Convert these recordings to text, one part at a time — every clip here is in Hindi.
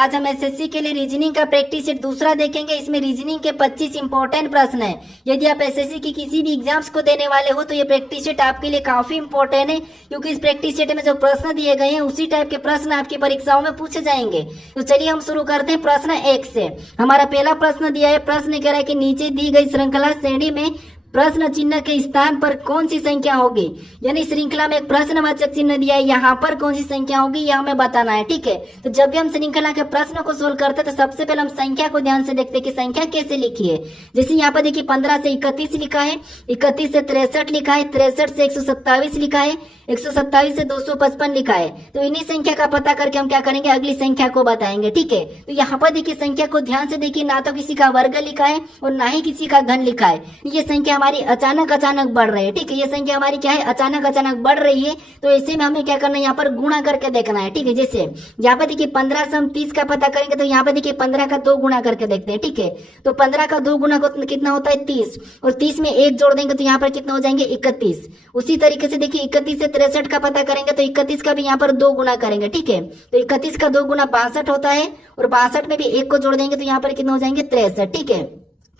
आज हम एसएससी के लिए रीजनिंग का प्रैक्टिस सेट दूसरा देखेंगे। इसमें रीजनिंग के 25 इंपॉर्टेंट प्रश्न है। यदि आप एसएससी की किसी भी एग्जाम्स को देने वाले हो तो ये प्रैक्टिस सेट आपके लिए काफी इंपॉर्टेंट है, क्योंकि इस प्रैक्टिस सेट में जो प्रश्न दिए गए हैं उसी टाइप के प्रश्न आपकी परीक्षाओं में पूछे जाएंगे। तो चलिए हम शुरू करते हैं प्रश्न 1 से। हमारा पहला प्रश्न दिया है। प्रश्न कह रहा है कि नीचे दी गई श्रृंखला श्रेणी में प्रश्न चिन्ह के स्थान पर कौन सी संख्या होगी। यानी श्रृंखला में एक प्रश्नवाचक चिन्ह दिया है, यहाँ पर कौन सी संख्या होगी यह हमें बताना है। ठीक है, तो जब भी हम श्रृंखला के प्रश्न को सोल्व करते हैं तो सबसे पहले हम संख्या को ध्यान से देखते हैं कि संख्या कैसे लिखी है। जैसे यहाँ पर देखिए 15 से 31 लिखा है, 31 से 63 लिखा है, 63 से 127 लिखा है, 127 से 255 लिखा है। तो इन्हीं संख्या का पता करके हम क्या करेंगे, अगली संख्या को बताएंगे। ठीक है, तो यहाँ पर देखिए संख्या को ध्यान से देखिए, ना तो किसी का वर्ग लिखा है और ना ही किसी का घन लिखा है। ये संख्या हमारी अचानक बढ़ रही है। ठीक है, ये संख्या हमारी क्या है, अचानक बढ़ रही है। तो ऐसे में हमें क्या करना है, यहाँ पर गुणा करके देखना है। ठीक है, जैसे यहाँ पर देखिए 15 से हम 30 का पता करेंगे, तो यहाँ पर देखिए 15 का 2 गुणा करके देखते हैं। ठीक है, तो 15 का 2 गुणा कितना होता है 30, और 30 में 1 जोड़ देंगे तो यहाँ पर कितना हो जाएंगे 31। उसी तरीके से देखिए 31 से 63 का पता करेंगे तो 31 का भी यहाँ पर 2 गुना करेंगे। ठीक है, तो 31 का 2 गुना 62 होता है, और 62 में भी 1 को जोड़ देंगे तो यहाँ पर कितना हो जाएंगे 63। ठीक है,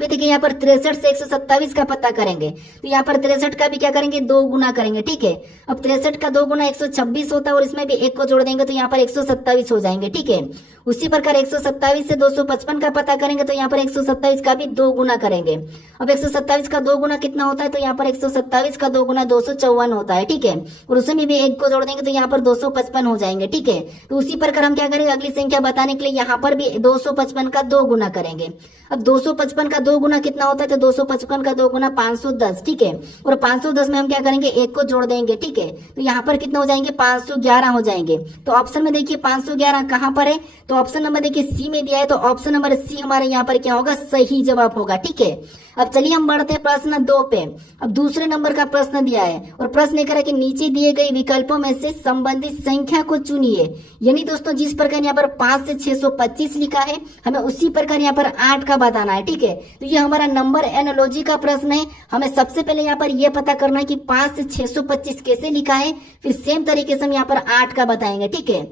फिर देखिए यहाँ पर 63 से 127 का पता करेंगे, तो यहाँ पर 63 का भी क्या करेंगे 2 गुना करेंगे। ठीक है, अब 63 का 2 गुना 126 होता है, और इसमें भी 1 को जोड़ देंगे तो यहाँ पर 127 हो जाएंगे। ठीक है, उसी प्रकार 127 से 255 का पता करेंगे तो यहाँ पर 127 का भी 2 गुना करेंगे। अब 127 का 2 गुना कितना होता है, तो यहाँ पर 127 का 2 गुना 254 होता है। ठीक है, और उसमें भी 1 को जोड़ देंगे तो यहाँ पर 255 हो जाएंगे। ठीक है, तो उसी प्रकार हम क्या करेंगे, अगली संख्या बताने के लिए यहाँ पर भी 255 का 2 गुना करेंगे। अब 255 का 2 गुना कितना होता है, तो 255 का 2 गुना 510। ठीक है, और 510 में हम क्या करेंगे 1 को जोड़ देंगे। ठीक है, तो यहाँ पर कितना हो जाएंगे 511 हो जाएंगे। तो ऑप्शन में देखिए 511 कहाँ पर है, तो ऑप्शन नंबर देखिए सी में दिया है, तो ऑप्शन नंबर सी हमारे यहाँ पर क्या होगा, सही जवाब होगा। ठीक है, अब चलिए हम बढ़ते हैं प्रश्न 2 पे। अब दूसरे नंबर का प्रश्न दिया है, और प्रश्न ये कह रहा है कि नीचे दिए गए विकल्पों में से संबंधित संख्या को चुनिए। यानी दोस्तों जिस प्रकार यहाँ पर 5 से 625 लिखा है, हमें उसी प्रकार यहाँ पर 8 का बताना है। ठीक है, तो ये हमारा नंबर एनालॉजी का प्रश्न है। हमें सबसे पहले यहाँ पर यह पता करना है कि 5 से 625 कैसे लिखा है, फिर सेम तरीके से हम यहाँ पर 8 का बताएंगे। ठीक है,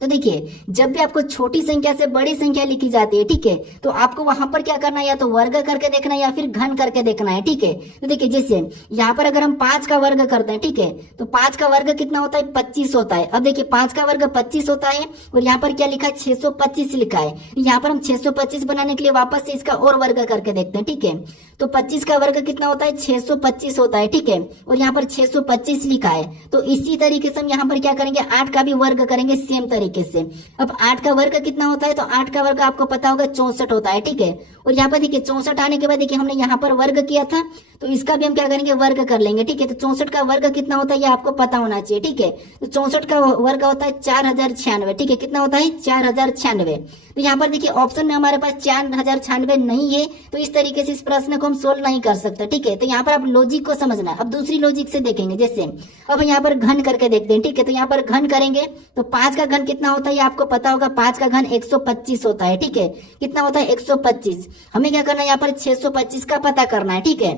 तो देखिए जब भी आपको छोटी संख्या से बड़ी संख्या लिखी जाती है, ठीक है, तो आपको वहां पर क्या करना है, या तो वर्ग करके देखना है या फिर घन करके देखना है। ठीक है, तो देखिए जैसे यहाँ पर अगर हम 5 का वर्ग करते हैं, ठीक है, तो 5 का वर्ग कितना होता है 25 होता है। अब देखिए 5 का वर्ग 25 होता है, और यहाँ पर क्या लिखा है 625 लिखा है। यहाँ पर हम 625 बनाने के लिए वापस से इसका और वर्ग करके देखते हैं। ठीक है, तो 25 का वर्ग कितना होता है 625 होता है। ठीक है, और यहाँ पर 625 लिखा है। तो इसी तरीके से हम यहाँ पर क्या करेंगे 8 का भी वर्ग करेंगे सेम तरीके से। अब 8 का वर्ग कितना होता है, तो 8 का वर्ग आपको पता होगा 64 होता है। ठीक है, और यहाँ पर देखिए 64 आने के बाद देखिए हमने यहाँ पर वर्ग किया था, तो इसका भी हम क्या करेंगे वर्ग कर लेंगे। ठीक है, तो 64 का वर्ग कितना होता है ये आपको पता होना चाहिए। ठीक है, तो 64 का वर्ग होता है 4096। ठीक है, कितना होता है 4096। तो यहाँ पर देखिए ऑप्शन में हमारे पास 4096 नहीं है, तो इस तरीके से इस प्रश्न को हम सोल्व नहीं कर सकते। ठीक है, तो यहाँ पर आप लॉजिक को समझना है। अब दूसरी लॉजिक से देखेंगे, जैसे अब यहाँ पर घन करके देखते हैं। ठीक है, तो यहाँ पर घन करेंगे तो 5 का घन कितना होता है ये आपको पता होगा, 5 का घन 125 होता है। ठीक है, कितना होता है 125। हमें क्या करना है यहाँ पर 625 का पता करना है। ठीक है,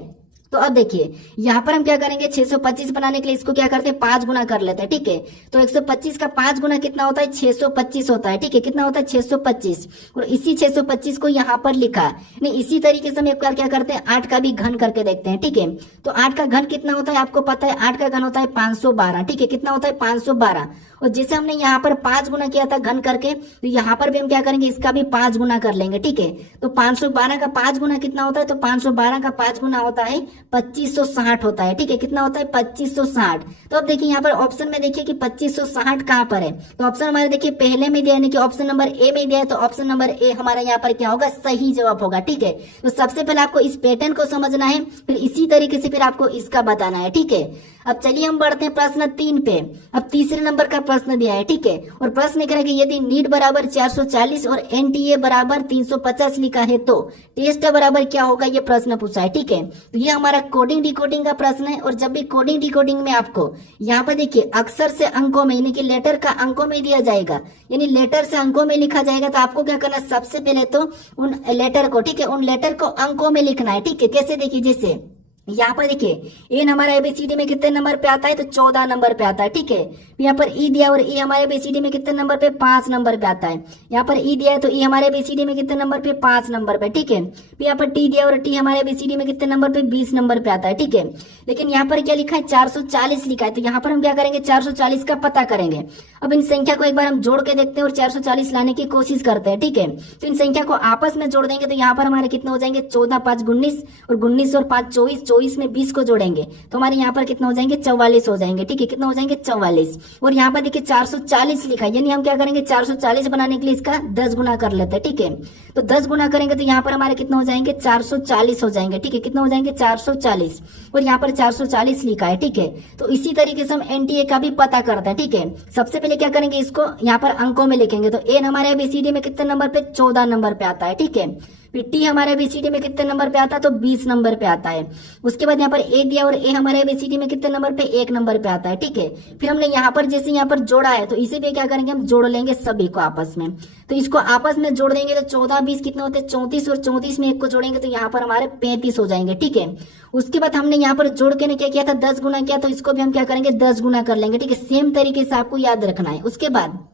तो अब देखिए यहाँ पर हम क्या करेंगे 625 बनाने के लिए इसको क्या करते हैं 5 गुना कर लेते हैं। ठीक है, तो 125 का 5 गुना कितना होता है 625 होता है। ठीक है, कितना होता है 625, और इसी 625 को यहाँ पर लिखा नहीं। इसी तरीके से हम एक बार क्या करते हैं 8 का भी घन करके देखते हैं। ठीक है, तो 8 का घन कितना होता है आपको पता है, 8 का घन होता है 512। ठीक है, कितना होता है 512, और जैसे हमने यहाँ पर 5 गुना किया था घन करके, तो यहाँ पर भी हम क्या करेंगे इसका भी 5 गुना कर लेंगे। ठीक है, तो 512 का 5 गुना कितना होता है, तो 512 का 5 गुना होता है 2560 होता है। ठीक है, कितना होता है 2560। तो अब देखिए यहाँ पर ऑप्शन में देखिए कि 2560 कहाँ पर है, तो ऑप्शन हमारे देखिए पहले में दिया यानी कि ऑप्शन नंबर ए में दिया है, तो ऑप्शन नंबर ए हमारा यहाँ पर क्या होगा सही जवाब होगा। ठीक है, तो सबसे पहले आपको इस पैटर्न को समझना है, फिर इसी तरीके से फिर आपको इसका बताना है। ठीक है, अब चलिए हम बढ़ते हैं प्रश्न 3 पे। अब तीसरे नंबर का प्रश्न दिया है। ठीक है, और प्रश्न कह रहा है कि यदि नीट बराबर 440 और एनटीए बराबर 350 लिखा है तो टेस्ट बराबर क्या होगा, ये प्रश्न पूछा है। ठीक है, तो ये हमारा कोडिंग डिकोडिंग का प्रश्न है। और जब भी कोडिंग डिकोडिंग में आपको यहाँ पर देखिए अक्षर से अंकों में यानी कि लेटर का अंकों में दिया जाएगा, यानी लेटर से अंकों में लिखा जाएगा, तो आपको क्या करना है सबसे पहले तो उन लेटर को, ठीक है, उन लेटर को अंकों में लिखना है। ठीक है, कैसे देखिए जैसे यहाँ पर देखिए एन हमारा एबीसीडी में कितने नंबर पे आता है, तो 14 नंबर पे आता है, ठीक है। यहाँ पर ई दिया और ई हमारे एबीसीडी में कितने नंबर पे, 5 नंबर पे आता है। यहाँ पर ई दिया है तो ई हमारे एबीसीडी में कितने नंबर पे, 5 नंबर पे, ठीक है। यहाँ पर टी दिया और टी हमारे एबीसीडी में कितने नंबर पे, 20 नंबर पे आता है, ठीक है। लेकिन यहाँ पर क्या लिखा है, 440 लिखा है, तो यहाँ पर हम क्या करेंगे, 440 का पता करेंगे। अब इन संख्या को एक बार हम जोड़ के देखते हैं और 440 लाने की कोशिश करते हैं, ठीक है। तो इन संख्या को आपस में जोड़ देंगे तो यहाँ पर हमारे कितने हो जाएंगे, 14 5 19 और 19 और 5 24, 24 में 20 को जोड़ेंगे तो हमारे यहाँ पर कितना हो जाएंगे, 44 हो जाएंगे, ठीक है। कितना हो जाएंगे, 44। और यहाँ पर देखिए 440 लिखा है, यानी हम क्या करेंगे, 440 बनाने के लिए इसका 10 गुना कर लेते हैं, ठीक है। तो 10 गुना करेंगे तो यहाँ पर हमारे कितना हो जाएंगे, 440 हो जाएंगे, ठीक है। कितना हो जाएंगे, 440। और यहाँ पर 440 लिखा है, ठीक है। तो इसी तरीके से हम एनटीए का भी पता करते हैं, ठीक है। सबसे पहले क्या करेंगे, इसको यहाँ पर अंकों में लिखेंगे, तो एन हमारे एबीसीडी में कितने नंबर पे, 14 नंबर पे आता है, ठीक है। फिर टी हमारे एबीसीडी में कितने नंबर पे आता है, तो 20 नंबर पे आता है। उसके बाद यहाँ पर ए दिया और ए हमारे एबीसीडी में कितने नंबर पे, 1 नंबर पे आता है, ठीक है। फिर हमने यहाँ पर जैसे यहाँ पर जोड़ा है तो इसे भी क्या करेंगे, हम जोड़ लेंगे सभी को आपस में। तो इसको आपस में जोड़ देंगे तो 14 20 कितने होते हैं, 34 और 34 में 1 को जोड़ेंगे तो यहाँ पर हमारे 35 हो जाएंगे, ठीक है। उसके बाद हमने यहाँ पर जोड़ के क्या किया था, 10 गुना किया, तो इसको भी हम क्या करेंगे, 10 गुना कर लेंगे, ठीक है। सेम तरीके से आपको याद रखना है। उसके बाद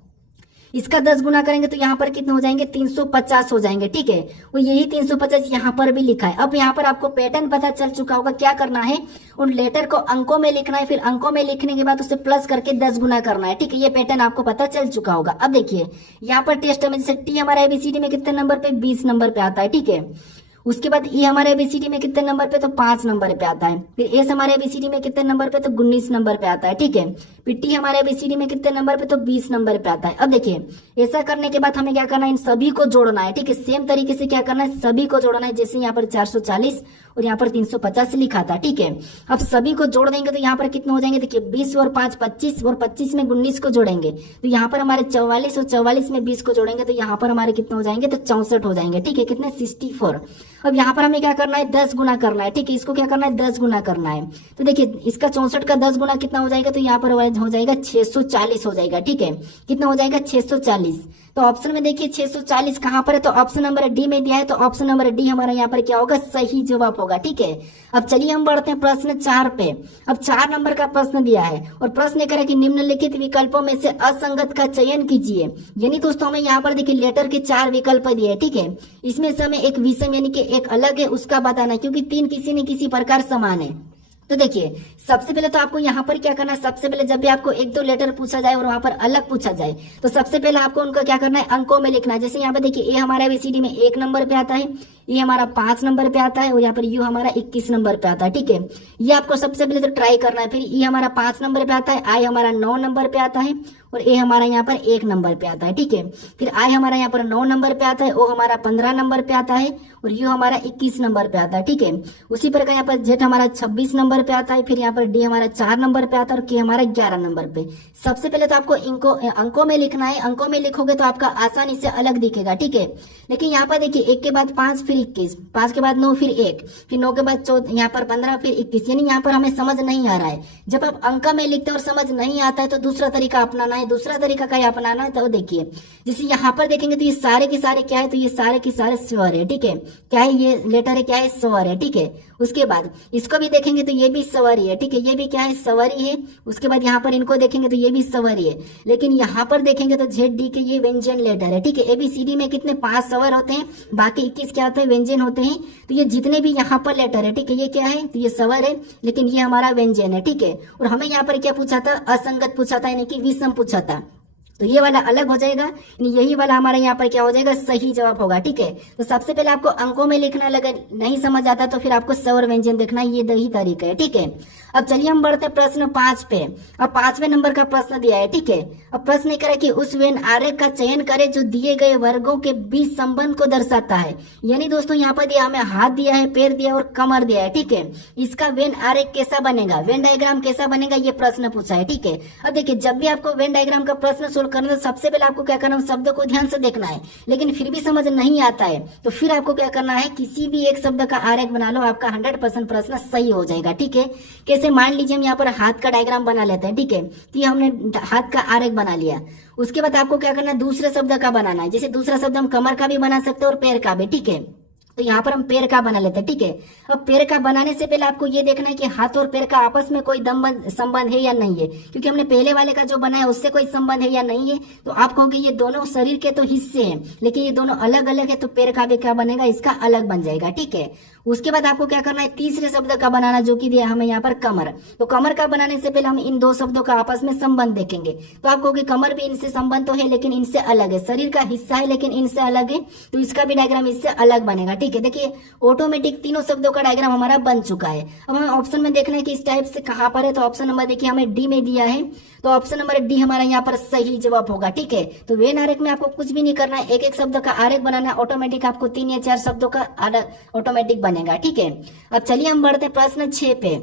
इसका 10 गुना करेंगे तो यहाँ पर कितने हो जाएंगे, 350 हो जाएंगे, ठीक है। और यही 350 यहाँ पर भी लिखा है। अब यहाँ पर आपको पैटर्न पता चल चुका होगा, क्या करना है, उन लेटर को अंकों में लिखना है, फिर अंकों में लिखने के बाद उसे प्लस करके 10 गुना करना है, ठीक है। ये पैटर्न आपको पता चल चुका होगा। अब देखिए यहाँ पर टेस्ट में जैसे टी हमारा एबीसीडी में कितने नंबर पे, 20 नंबर पे आता है, ठीक है। उसके बाद ई हमारे एबीसीडी में कितने नंबर पे, तो 5 नंबर पे आता है। फिर एस हमारे एबीसीडी में कितने नंबर पे, तो 19 नंबर पे आता है, ठीक है। फिर टी हमारे एबीसीडी में कितने नंबर पे, तो 20 नंबर पे आता है। अब देखिए ऐसा करने के बाद हमें क्या करना है, इन सभी को जोड़ना है, ठीक है। सेम तरीके से क्या करना है, सभी को जोड़ना है। जैसे यहाँ पर 440 और यहाँ पर 350 लिखा था, ठीक है। अब सभी को जोड़ देंगे तो यहाँ पर कितने हो जाएंगे, देखिए 20 और 5 25 और 25 में 19 को जोड़ेंगे तो यहाँ पर हमारे 44 और 44 में 20 को जोड़ेंगे तो यहाँ पर हमारे कितने हो जाएंगे, तो 64 हो जाएंगे, ठीक है। कितने, 64। अब यहाँ पर हमें क्या करना है, 10 गुना करना है, ठीक है। इसको क्या करना है, 10 गुना करना है। तो देखिए इसका 64 का 10 गुना कितना हो जाएगा, तो यहाँ पर हो जाएगा 640 हो जाएगा, ठीक है। कितना हो जाएगा, 640। तो ऑप्शन में देखिए 640 कहाँ पर है, तो ऑप्शन नंबर डी में दिया है, तो ऑप्शन नंबर डी हमारा यहाँ पर क्या होगा, सही जवाब होगा, ठीक है। अब चलिए हम बढ़ते हैं प्रश्न 4 पे। अब 4 नंबर का प्रश्न दिया है और प्रश्न कह रहा है कि निम्नलिखित विकल्पों में से असंगत का चयन कीजिए। यानी दोस्तों हमें यहाँ पर देखिए लेटर के 4 विकल्प दिए हैं, ठीक है। इसमें से हमें एक विषम यानी कि एक अलग है उसका बताना है, क्योंकि 3 किसी न किसी प्रकार समान है। तो देखिए सबसे पहले तो आपको यहाँ पर क्या करना है, सबसे पहले जब भी आपको 1-2 लेटर पूछा जाए और वहां पर अलग पूछा जाए तो सबसे पहले आपको उनका क्या करना है, अंकों में लिखना है। जैसे यहाँ पर देखिए ए हमारा एबीसीडी में 1 नंबर पे आता है, ये हमारा 5 नंबर पे आता है और यहाँ पर यू हमारा 21 नंबर पे आता है, ठीक है। ये आपको सबसे पहले तो ट्राई करना है। फिर ई हमारा 5 नंबर पे आता है, आई हमारा 9 नंबर पे आता है और ए हमारा यहाँ पर 1 नंबर पे आता है, ठीक है। फिर आई हमारा यहाँ पर 9 नंबर पे आता है, ओ हमारा 15 नंबर पे आता है और यू हमारा 21 नंबर पे आता है, ठीक है। उसी प्रकार यहाँ पर जेड हमारा 26 नंबर पे आता है, फिर यहाँ पर डी हमारा 4 नंबर पे आता है और के हमारा 11 नंबर पे। सबसे पहले तो आपको इनको अंकों में लिखना है। अंकों में लिखोगे तो आपका आसानी से अलग दिखेगा, ठीक है। लेकिन यहाँ पर देखिए 1 के बाद 5 फिर 21, 5 के बाद 9 फिर 1, फिर 9 के बाद 14, यहाँ पर 15 फिर 21, यानी यहाँ पर हमें समझ नहीं आ रहा है। जब आप अंक में लिखते हैं और समझ नहीं आता है तो दूसरा तरीका अपनाना है। दूसरा तरीका क्या अपनाना है, तो देखिए जैसे यहाँ पर देखेंगे तो ये सारे के सारे क्या है, तो ये सारे के सारे स्वर है, ठीक है। क्या है, ये लेटर है, क्या है, स्वर है, ठीक है। उसके बाद इसको भी देखेंगे तो ये भी स्वर ही है, ठीक है। ये भी क्या है, स्वर ही है। उसके बाद यहाँ पर इनको देखेंगे तो ये भी स्वर ही है। लेकिन यहाँ पर देखेंगे तो जेड डी के ये व्यंजन लेटर है, ठीक है। एबीसीडी में कितने 5 स्वर होते हैं, बाकी 21 क्या होते हैं, व्यंजन होते हैं। तो ये जितने भी यहाँ पर लेटर है, ठीक है, ये क्या है, तो ये स्वर है, लेकिन ये हमारा व्यंजन है, ठीक है। और हमें यहाँ पर क्या पूछा था, असंगत पूछा था, यानी कि विषम पूछा था। तो ये वाला अलग हो जाएगा, यही वाला हमारा यहाँ पर क्या हो जाएगा, सही जवाब होगा, ठीक है। तो सबसे पहले आपको अंकों में लिखना, लगे नहीं समझ आता तो फिर आपको स्वर व्यंजन देखना, ये दही तरीका है, ठीक है। अब चलिए हम बढ़ते हैं प्रश्न 5 पे। अब 5वें नंबर का प्रश्न दिया है, ठीक है। अब प्रश्न ये करें कि उस वेन आरेख का चयन करें जो दिए गए वर्गों के बीच संबंध को दर्शाता है। यानी दोस्तों यहाँ पर दिया, हमें हाथ दिया है, पैर दिया और कमर दिया है, ठीक है। इसका वेन आरेख कैसा बनेगा, वेन डायग्राम कैसा बनेगा, ये प्रश्न पूछा है, ठीक है। अब देखिए जब भी आपको वेन डायग्राम का प्रश्न सोल्व करना, सबसे पहले आपको क्या करना है, शब्द को ध्यान से देखना है। लेकिन फिर भी समझ नहीं आता है तो फिर आपको क्या करना है, किसी भी एक शब्द का आरेख बना लो, आपका 100% प्रश्न सही हो जाएगा, ठीक है। कैसे, मान लीजिए हम यहाँ पर हाथ का डायग्राम बना लेते हैं, ठीक है। तो ये हमने हाथ का आरेख बना लिया। उसके बाद आपको क्या करना है, दूसरे शब्द का बनाना है। जैसे दूसरा शब्द हम कमर का भी बना सकते हैं और पैर का भी, ठीक है। तो यहाँ पर हम पैर का बना लेते हैं। ठीक है, अब पैर का बनाने से पहले आपको ये देखना है कि हाथ और पैर का आपस में कोई संबंध है या नहीं है, क्योंकि हमने पहले वाले का जो बनाया उससे कोई संबंध है या नहीं है। तो आप कहोगे ये दोनों शरीर के तो हिस्से हैं, लेकिन ये दोनों अलग अलग है, तो पैर का भी क्या बनेगा, इसका अलग बन जाएगा। ठीक है, उसके बाद आपको क्या करना है, तीसरे शब्द का बनाना, जो कि दिया हमें यहाँ पर कमर। तो कमर का बनाने से पहले हम इन दो शब्दों का आपस में संबंध देखेंगे। तो आप कहोगे कमर भी इनसे संबंध तो है, लेकिन इनसे अलग है, शरीर का हिस्सा है लेकिन इनसे अलग है, तो इसका भी डायग्राम इससे अलग बनेगा। ठीक है, देखिए ऑटोमेटिक तीनों शब्दों का डायग्राम हमारा बन चुका है। अब हमें ऑप्शन में देखना है कि इस टाइप से कहां पर है। तो ऑप्शन नंबर देखिए हमें डी में दिया है, तो ऑप्शन नंबर डी हमारा यहाँ पर सही जवाब होगा। ठीक है, तो वेन आरेख में आपको कुछ भी नहीं करना है, एक एक शब्द का आरेख बनाना है, ऑटोमेटिक आपको 3 या 4 शब्दों का ऑटोमेटिक बनेगा। ठीक है, अब चलिए हम बढ़ते हैं प्रश्न 6 पे।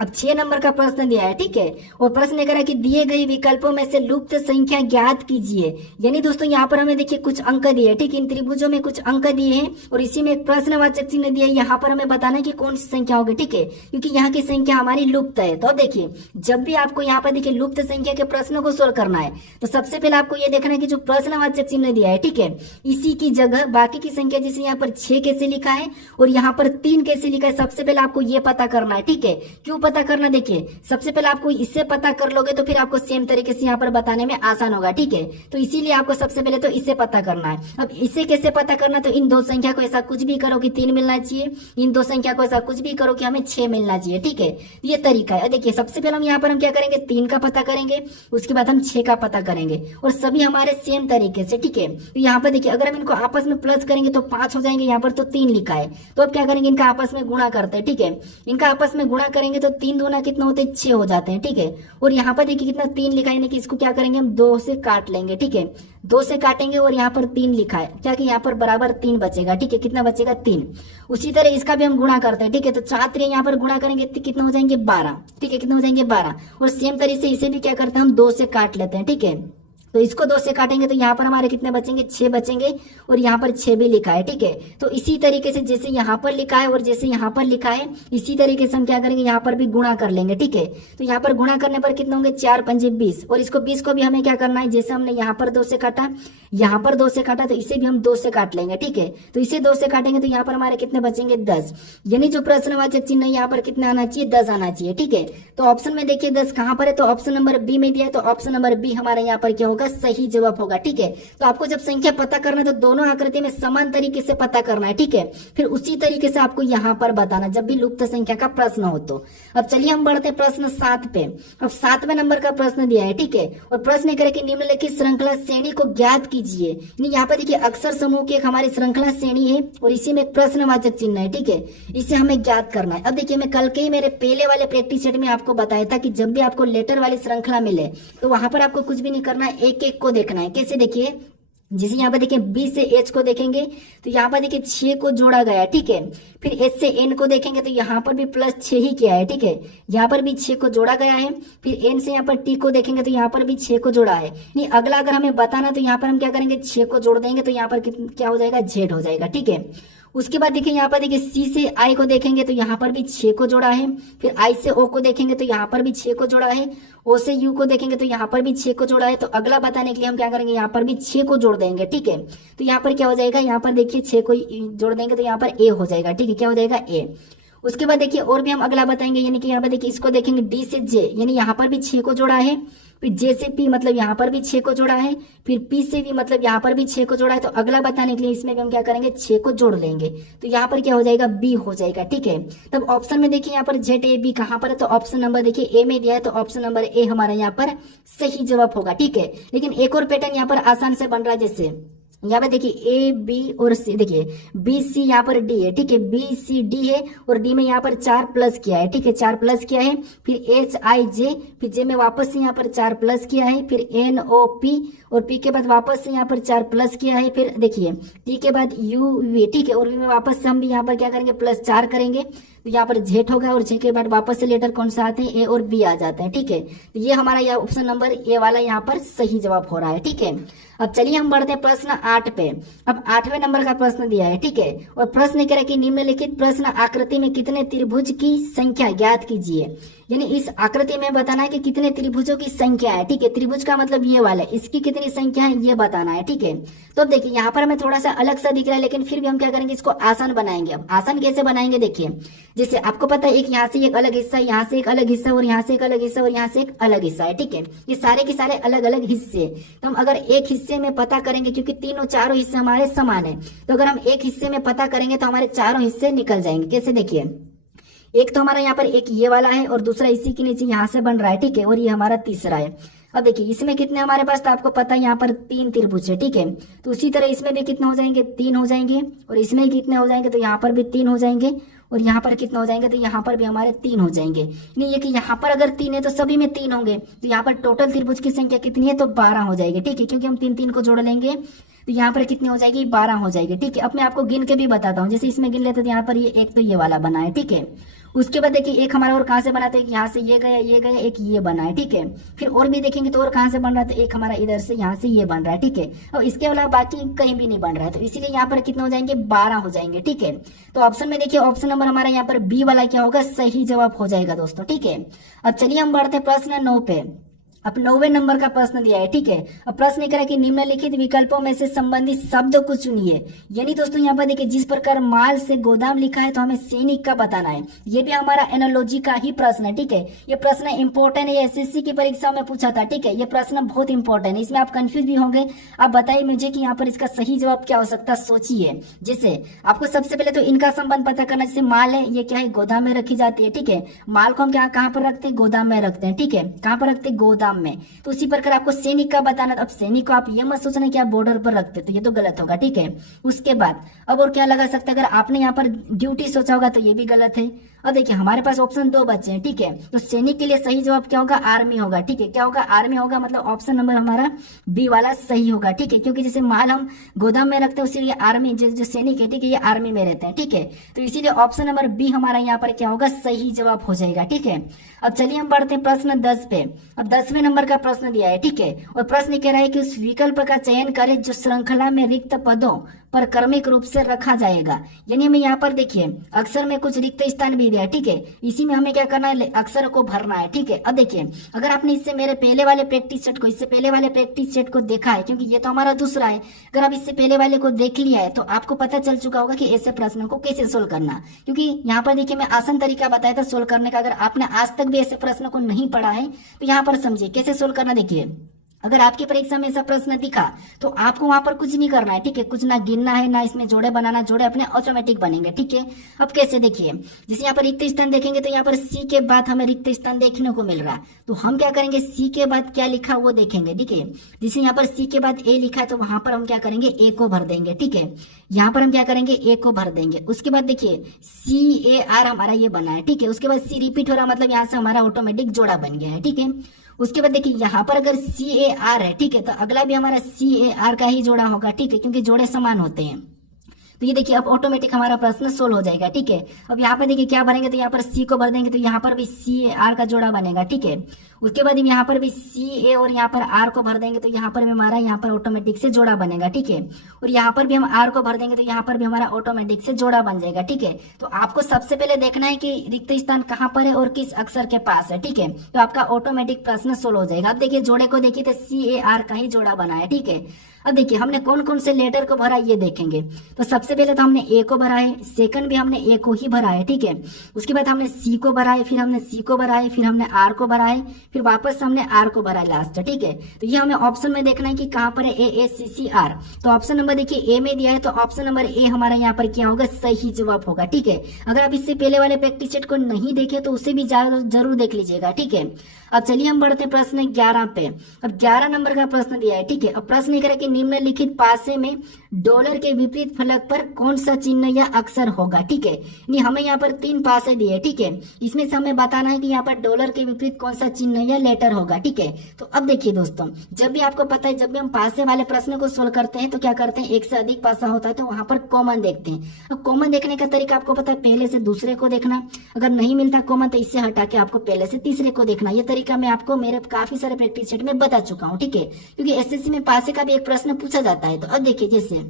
अब 6 नंबर का प्रश्न दिया है। ठीक है, और प्रश्न कह रहा है कि दिए गए विकल्पों में से लुप्त संख्या ज्ञात कीजिए। यानी दोस्तों यहाँ पर हमें देखिए कुछ अंक दिए, ठीक, इन त्रिभुजों में कुछ अंक दिए हैं और इसी में एक प्रश्नवाचक चिन्ह दिया है। यहाँ पर हमें बताना है कि कौन सी संख्या होगी। ठीक है, क्योंकि यहाँ की संख्या हमारी लुप्त है। तो देखिए जब भी आपको यहाँ पर देखिए लुप्त संख्या के प्रश्नों को सोल्व करना है, तो सबसे पहले आपको ये देखना है कि जो प्रश्नवाचक चिन्ह दिया है, ठीक है, इसी की जगह बाकी की संख्या, जैसे यहाँ पर 6 कैसे लिखा है और यहाँ पर 3 कैसे लिखा है, सबसे पहले आपको ये पता करना है। ठीक है, क्यों पता करना, देखिए सबसे पहले आपको इससे पता कर लोगे तो फिर आपको सेम तरीके से यहाँ पर बताने में आसान होगा। ठीक है, तो इसीलिए आपको सबसे पहले तो इससे पता करना है। अब इसे कैसे पता करना, तो इन दो संख्या को ऐसा कुछ भी करो कि 3 मिलना चाहिए, इन दो संख्या को ऐसा कुछ भी करो कि हमें 6 मिलना चाहिए। ठीक है, ये तरीका है। देखिए सबसे पहले हम यहाँ पर हम क्या करेंगे, 3 का पता करेंगे, उसके बाद हम 6 का पता करेंगे और सभी हमारे सेम तरीके से। ठीक है, तो यहाँ पर देखिए अगर हम इनको आपस में प्लस करेंगे तो 5 हो जाएंगे, यहाँ पर तो 3 लिखा है, तो अब क्या करेंगे, इनका आपस में गुणा करते हैं। ठीक है, इनका आपस में गुणा करेंगे तो 3 दूना कितना होते हैं, 6 हो जाते हैं। ठीक है, और यहाँ पर देखिए कितना 3 लिखा है, यानी कि इसको क्या करेंगे, हम 2 से काट लेंगे। ठीक है, 2 से काटेंगे और यहाँ पर 3 लिखा है, क्या कि यहाँ पर बराबर 3 बचेगा। ठीक है, कितना बचेगा, 3। उसी तरह इसका भी हम गुणा करते हैं। ठीक है, तो 4 यहाँ पर गुणा करेंगे तो कितना हो जाएंगे, 12। ठीक है, कितना हो जाएंगे, 12। और सेम तरीके से इसे भी क्या करते हैं, हम 2 से काट लेते हैं। ठीक है, तो इसको 2 से काटेंगे तो यहाँ पर हमारे कितने बचेंगे, 6 बचेंगे और यहाँ पर 6 भी लिखा है। ठीक है, तो इसी तरीके से जैसे यहाँ पर लिखा है और जैसे यहाँ पर लिखा है, इसी तरीके से हम क्या करेंगे, यहाँ पर भी गुणा कर लेंगे। ठीक है, तो यहाँ पर गुणा करने पर कितने होंगे, 4 पंजे 20, और इसको 20 को भी हमें क्या करना है, जैसे हमने यहाँ पर 2 से काटा, यहाँ पर 2 से काटा, तो इसे भी हम 2 से काट लेंगे। ठीक है, तो इसे 2 से काटेंगे तो यहाँ पर हमारे कितने बचेंगे, 10। यानी जो प्रश्नवाचक चिन्ह यहाँ पर कितना आना चाहिए, 10 आना चाहिए। ठीक है, तो ऑप्शन में देखिए 10 कहाँ पर है, तो ऑप्शन नंबर बी में दिया है, तो ऑप्शन नंबर बी हमारा यहाँ पर क्या होगा, सही जवाब होगा। ठीक है, तो आपको जब संख्या पता करना है तो दोनों आकृति में समान तरीके से पता करना है। ठीक है, फिर उसी तरीके से आपको यहाँ पर बताना जब भी लुप्त संख्या का प्रश्न हो। तो अब चलिए हम बढ़ते हैं प्रश्न 7 पे। अब 7वें नंबर का प्रश्न दिया है। ठीक है, और प्रश्न करें कि निम्नलिखित श्रृंखला श्रेणी को ज्ञात कीजिए। यहाँ पर देखिए अक्षर समूह की एक हमारी श्रृंखला श्रेणी है और इसी में एक प्रश्नवाचक चिन्ह है। ठीक है, इसे हमें ज्ञात करना है। अब देखिए मैं कल के ही मेरे पहले वाले प्रैक्टिस सेट में आपको बताया था कि जब भी आपको लेटर वाली श्रृंखला मिले तो वहां पर आपको कुछ भी नहीं करना है, एक एक को देखना है। कैसे, देखिए जैसे यहाँ पर देखिए बी से एच को देखेंगे तो यहाँ पर देखिए 6 को जोड़ा गया है। ठीक है, फिर एच से एन को देखेंगे तो यहाँ पर भी प्लस 6 ही किया है। ठीक है, यहाँ पर भी 6 को जोड़ा गया है। फिर एन से यहाँ पर टी को देखेंगे तो यहाँ पर भी 6 को जोड़ा है। नहीं, अगला अगर हमें बताना तो यहाँ पर हम क्या करेंगे, 6 को जोड़ देंगे तो यहाँ पर क्या हो जाएगा, जेड हो जाएगा। ठीक है, उसके बाद देखिए यहाँ पर देखिए सी से आई को देखेंगे तो यहाँ पर भी 6 को जोड़ा है। फिर आई से ओ को देखेंगे तो यहाँ पर भी 6 को जोड़ा है। ओ से यू को देखेंगे तो यहाँ पर भी 6 को जोड़ा है। तो अगला बताने के लिए हम क्या करेंगे, यहाँ पर भी 6 को जोड़ देंगे। ठीक है, तो यहाँ पर क्या हो जाएगा, यहाँ पर देखिए 6 को जोड़ देंगे तो यहाँ पर ए हो जाएगा। ठीक है, क्या हो जाएगा, ए। उसके बाद देखिए और भी हम अगला बताएंगे, यानी कि यहाँ पर देखिए इसको देखेंगे डी से जे, यानी यहाँ पर भी 6 को जोड़ा है। फिर जे से पी मतलब यहाँ पर भी 6 को जोड़ा है। फिर पी से भी मतलब यहाँ पर भी 6 को जोड़ा है। तो अगला बताने के लिए इसमें भी हम क्या करेंगे, 6 को जोड़ लेंगे तो यहाँ पर क्या हो जाएगा, बी हो जाएगा। ठीक है, तब ऑप्शन में देखिए यहाँ पर जेड ए बी कहाँ पर है, तो ऑप्शन नंबर देखिए ए में दिया है, तो ऑप्शन नंबर ए हमारा यहाँ पर सही जवाब होगा। ठीक है, लेकिन एक और पैटर्न यहाँ पर आसान से बन रहा है, जैसे यहाँ पे देखिए ए बी और सी, देखिए बी सी यहाँ पर डी है। ठीक है, बी सी डी है और डी में यहाँ पर 4 प्लस किया है। ठीक है, 4 प्लस किया है। फिर एच आई जे, फिर जे में वापस से यहाँ पर 4 प्लस किया है। फिर एन ओ पी और पी के बाद वापस से यहाँ पर 4 प्लस किया है। फिर देखिए टी के बाद यू वी। ठीक है, और वी में वापस से हम भी यहाँ पर क्या करेंगे, +4 करेंगे तो यहाँ पर जेड होगा और जे के बाद वापस से लेटर कौन सा आते हैं, ए और बी आ जाते हैं। ठीक है, तो ये हमारा यह ऑप्शन नंबर ए वाला यहाँ पर सही जवाब हो रहा है। ठीक है, अब चलिए हम बढ़ते हैं प्रश्न 8 पे। अब 8वें नंबर का प्रश्न दिया है, ठीक है। और प्रश्न कह रहा है कि निम्नलिखित प्रश्न आकृति में कितने त्रिभुज की संख्या ज्ञात कीजिए। यानी इस आकृति में बताना है कि कितने त्रिभुजों की संख्या है, ठीक है। त्रिभुज का मतलब ये वाला है, इसकी कितनी संख्या है ये बताना है, ठीक है। तो अब देखिए यहाँ पर हमें थोड़ा सा अलग सा दिख रहा है, लेकिन फिर भी हम क्या करेंगे, इसको आसान बनाएंगे। अब आसान कैसे बनाएंगे, देखिए जैसे आपको पता है एक यहाँ से एक अलग हिस्सा, यहाँ से एक अलग हिस्सा, और यहाँ से एक अलग हिस्सा, और यहाँ से एक अलग हिस्सा है, ठीक है। ये सारे के सारे अलग अलग हिस्से। तो हम अगर एक हिस्से में पता करेंगे, क्योंकि तीनों चारों हिस्से हमारे समान है, तो अगर हम एक हिस्से में पता करेंगे तो हमारे चारों हिस्से निकल जाएंगे। कैसे, देखिए एक तो हमारा यहाँ पर एक ये वाला है, और दूसरा इसी के नीचे यहाँ से बन रहा है, ठीक है। और ये हमारा तीसरा है। अब देखिए इसमें कितने हमारे पास, तो आपको पता है यहाँ पर 3 त्रिभुज है, ठीक है। तो उसी तरह इसमें भी कितने हो जाएंगे, 3 हो जाएंगे, और इसमें कितने हो जाएंगे, तो यहाँ पर भी 3 हो जाएंगे, और यहाँ पर कितना हो जाएंगे, तो यहाँ पर भी हमारे 3 हो जाएंगे। नहीं ये कि यहाँ पर अगर 3 है तो सभी में 3 होंगे, तो यहाँ पर टोटल त्रिभुज की संख्या कितनी है, तो 12 हो जाएगी, ठीक है। क्योंकि हम 3 3 को जोड़ लेंगे तो यहाँ पर कितनी हो जाएगी, 12 हो जाएगी, ठीक है। अब मैं आपको गिन के भी बताता हूँ। जैसे इसमें गिन लेते तो यहाँ पर ये एक तो ये वाला बना है, ठीक है। उसके बाद देखिए एक हमारा और कहाँ से बना, तो यहाँ से ये गया, एक ये बना है, ठीक है। फिर और भी देखेंगे तो और कहाँ से बन रहा है, तो एक हमारा इधर से यहाँ से ये बन रहा है, ठीक है। और इसके अलावा बाकी कहीं भी नहीं बन रहा है, तो इसीलिए यहाँ पर कितने हो जाएंगे, 12 हो जाएंगे, ठीक है। तो ऑप्शन में देखिए ऑप्शन नंबर हमारा यहाँ पर बी वाला क्या होगा, सही जवाब हो जाएगा दोस्तों, ठीक है। अब चलिए हम बढ़ते हैं प्रश्न 9 पे। अब 9वें नंबर का प्रश्न दिया है, ठीक है। अब प्रश्न कह रहा है कि निम्नलिखित विकल्पों में से संबंधित शब्द को चुनिए। यानी दोस्तों यहाँ पर देखिए जिस प्रकार माल से गोदाम लिखा है तो हमें सैनिक का बताना है। ये भी हमारा एनालॉजी का ही प्रश्न है, ठीक है। ये प्रश्न इंपॉर्टेंट है, एसएससी की परीक्षा में पूछा था, ठीक है। ये प्रश्न बहुत इंपॉर्टेंट है, इसमें आप कंफ्यूज भी होंगे। आप बताइए मुझे कि यहाँ पर इसका सही जवाब क्या हो सकता है, सोचिए। जैसे आपको सबसे पहले तो इनका संबंध पता करना। जैसे माल है, ये क्या है, गोदाम में रखी जाती है, ठीक है। माल को हम क्या कहाँ पर रखते हैं, गोदाम में रखते हैं, ठीक है। कहाँ पर रखते हैं, गोदाम में। तो उसी प्रकार आपको सैनिक का बताना। अब सैनिक को आप ये मत सोचना कि आप बॉर्डर पर रखते, तो ये तो गलत होगा, ठीक है। उसके बाद अब और क्या लगा सकते हैं, अगर आपने यहाँ पर ड्यूटी सोचा होगा तो ये भी गलत है। अब देखिए हमारे पास ऑप्शन 2 बचे हैं, ठीक है। तो सैनिक के लिए सही जवाब क्या होगा, आर्मी होगा, ठीक है। क्या होगा, आर्मी होगा, मतलब ऑप्शन नंबर हमारा बी वाला सही होगा, ठीक है। क्योंकि जैसे माल हम गोदाम में रखते हैं, इसीलिए आर्मी जो सैनिक है, ठीक है, ये आर्मी में रहते हैं, ठीक है। तो इसीलिए ऑप्शन नंबर बी हमारा यहाँ पर क्या होगा, सही जवाब हो जाएगा, ठीक है। अब चलिए हम बढ़ते हैं प्रश्न 10 पे। अब 10वें नंबर का प्रश्न दिया है, ठीक है। और प्रश्न कह रहा है कि उस विकल्प का चयन करें जो श्रृंखला में रिक्त पदों पर क्रमिक रूप से रखा जाएगा। यानी हमें यहाँ पर देखिए अक्षर में कुछ रिक्त स्थान भी दिया है, ठीक है। इसी में हमें क्या करना है, अक्षर को भरना है, ठीक है। अब देखिए अगर आपने इससे मेरे पहले वाले प्रैक्टिस सेट को, इससे पहले वाले प्रैक्टिस सेट को देखा है, क्योंकि ये तो हमारा दूसरा है। अगर आप इससे पहले वाले को देख लिया है तो आपको पता चल चुका होगा कि ऐसे प्रश्न को कैसे सोल्व करना। क्योंकि यहाँ पर देखिए मैं आसान तरीका बताया था सोल्व करने का। अगर आपने आज तक भी ऐसे प्रश्न को नहीं पढ़ा है तो यहाँ पर समझिए कैसे सोल्व करना। देखिए अगर आपकी परीक्षा में ऐसा प्रश्न दिखा तो आपको वहां पर कुछ नहीं करना है, ठीक है। कुछ ना गिनना है, ना इसमें जोड़े बनाना, जोड़े अपने ऑटोमेटिक बनेंगे, ठीक है। अब कैसे, देखिए जैसे यहाँ पर रिक्त स्थान देखेंगे तो यहाँ पर सी के बाद हमें रिक्त स्थान देखने को मिल रहा है, तो हम क्या करेंगे, सी के बाद क्या लिखा वो देखेंगे, ठीक है। जैसे यहाँ पर सी के बाद ए लिखा है तो वहां पर हम क्या करेंगे, ए को भर देंगे, ठीक है। यहाँ पर हम क्या करेंगे, ए को भर देंगे। उसके बाद देखिए CAR हमारा ये बना है, ठीक है। उसके बाद सी रिपीट हो रहा, मतलब यहाँ से हमारा ऑटोमेटिक जोड़ा बन गया है, ठीक है। उसके बाद देखिए यहाँ पर अगर CAR है, ठीक है, तो अगला भी हमारा CAR का ही जोड़ा होगा, ठीक है, क्योंकि जोड़े समान होते हैं। तो ये देखिए अब ऑटोमेटिक हमारा प्रश्न सोल्व हो जाएगा, ठीक है। अब यहाँ पर देखिए क्या भरेंगे, तो यहाँ पर सी को भर देंगे तो यहाँ पर भी CAR का जोड़ा बनेगा, ठीक है। उसके बाद यहाँ पर भी CA और यहाँ पर R को भर देंगे तो यहाँ पर भी हमारा यहाँ पर ऑटोमेटिक से जोड़ा बनेगा, ठीक है। और यहाँ पर भी हम R को भर देंगे तो यहाँ पर भी हमारा ऑटोमेटिक से जोड़ा बन जाएगा, ठीक है। तो आपको सबसे पहले देखना है कि रिक्त स्थान कहाँ पर है और किस अक्षर के पास है, ठीक है। तो आपका ऑटोमेटिक प्रश्न सोल्व हो जाएगा। अब देखिए जोड़े को देखिए तो CAR का ही जोड़ा बना है, ठीक है। अब देखिए हमने कौन कौन से लेटर को भरा ये देखेंगे। तो सबसे पहले तो हमने ए को भरा है, सेकंड भी हमने ए को ही भरा है, ठीक है। उसके बाद हमने सी को भरा है, फिर हमने सी को भरा है, फिर हमने आर को भरा है, फिर वापस हमने आर को भरा है लास्ट, ठीक है। तो ये हमें ऑप्शन में देखना है कि कहाँ पर है AACCR। तो ऑप्शन नंबर देखिए ए में दिया है, तो ऑप्शन नंबर ए हमारा यहाँ पर क्या होगा, सही जवाब होगा, ठीक है। अगर आप इससे पहले वाले प्रैक्टिस सेट को नहीं देखे तो उसे भी जरूर देख लीजिएगा, ठीक है। अब चलिए हम बढ़ते प्रश्न 11 पे। अब 11 नंबर का प्रश्न दिया है, ठीक है। अब प्रश्न कह रहा है कि निम्नलिखित पासे में डॉलर के विपरीत फलक पर कौन सा चिन्ह या अक्षर होगा, ठीक है। नहीं हमें यहाँ पर 3 पासे दिए, ठीक है। इसमें से हमें बताना है कि यहाँ पर डॉलर के विपरीत कौन सा चिन्ह या लेटर होगा, ठीक है। तो अब देखिए दोस्तों, जब भी आपको पता है जब भी हम पासे वाले प्रश्न को सोल्व करते हैं तो क्या करते हैं, एक से अधिक पासा होता है तो वहां पर कॉमन देखते हैं। अब कॉमन देखने का तरीका आपको पता है, पहले से दूसरे को देखना, अगर नहीं मिलता कॉमन तो इससे हटा के आपको पहले से तीसरे को देखना। ये तरीका तरीका मैं आपको मेरे काफी सारे प्रैक्टिस सेट में बता चुका हूँ, ठीक है, क्योंकि एसएससी में पासे का भी एक प्रश्न पूछा जाता है। तो अब देखिए, जैसे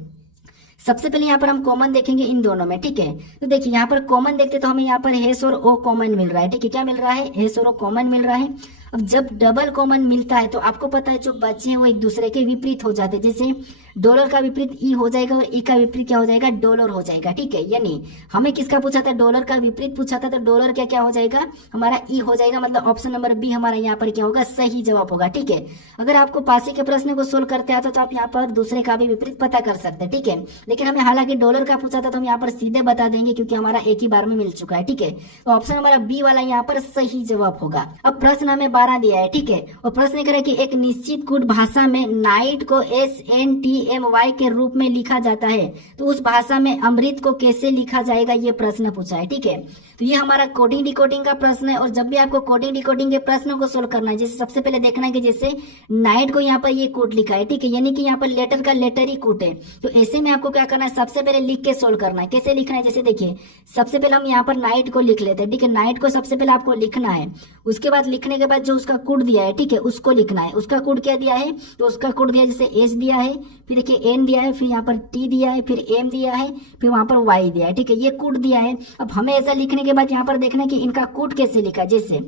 सबसे पहले यहाँ पर हम कॉमन देखेंगे इन दोनों में, ठीक है। तो देखिए यहाँ पर कॉमन देखते तो हमें यहाँ पर हेस और ओ कॉमन मिल रहा है, ठीक है। क्या मिल रहा है? हेस और ओ कॉमन मिल रहा है। अब जब डबल कॉमन मिलता है तो आपको पता है जो बच्चे हैं वो एक दूसरे के विपरीत हो जाते हैं। जैसे डॉलर का विपरीत ई हो जाएगा और ई का विपरीत क्या हो जाएगा? डॉलर हो जाएगा, ठीक है। यानी हमें किसका पूछा था? डॉलर का विपरीत पूछा था, तो डॉलर क्या क्या हो जाएगा? हमारा ई हो जाएगा। मतलब ऑप्शन नंबर बी हमारा यहाँ पर क्या होगा? सही जवाब होगा, ठीक है। अगर आपको पासे के प्रश्न को सोल्व करते आता तो आप यहाँ पर दूसरे का भी विपरीत पता कर सकते हैं, ठीक है। लेकिन हमें हालांकि डॉलर का पूछा था तो हम यहाँ पर सीधे बता देंगे क्योंकि हमारा एक ही बार में मिल चुका है, ठीक है। तो ऑप्शन हमारा बी वाला यहाँ पर सही जवाब होगा। अब प्रश्न हमें 12 दिया है, ठीक है। और प्रश्न करे कि एक निश्चित कूट भाषा में नाइट को SNTMY के रूप में लिखा जाता है, तो उस भाषा में अमृत को कैसे लिखा जाएगा? ये प्रश्न पूछा है, ठीक है। तो ये हमारा कोडिंग डिकोडिंग का प्रश्न है। और जब भी आपको कोडिंग डिकोडिंग के प्रश्नों को सोल्व करना है, जैसे सबसे पहले देखना है कि जैसे नाइट को यहाँ पर ये कोड लिखा है, ठीक है, यानी कि यहाँ पर लेटर का लेटर ही कोड है। तो ऐसे में आपको क्या करना है? सबसे पहले लिख के सोल्व करना है। कैसे लिखना है? जैसे देखिए, सबसे पहले हम यहाँ पर नाइट को लिख लेते हैं, ठीक है। नाइट को सबसे पहले आपको लिखना है। उसके बाद लिखने के बाद जो उसका कोड दिया है, ठीक है, उसको लिखना है। उसका कोड क्या दिया है? तो उसका कोड दिया जैसे एच दिया है, फिर देखिए एन दिया है, फिर यहाँ पर टी दिया है, फिर एम दिया है, फिर वहां पर वाई दिया है, ठीक है। ये कोड दिया है। अब हमें ऐसा लिखने के बाद यहाँ पर देखना है कि इनका कोड कैसे लिखा। जैसे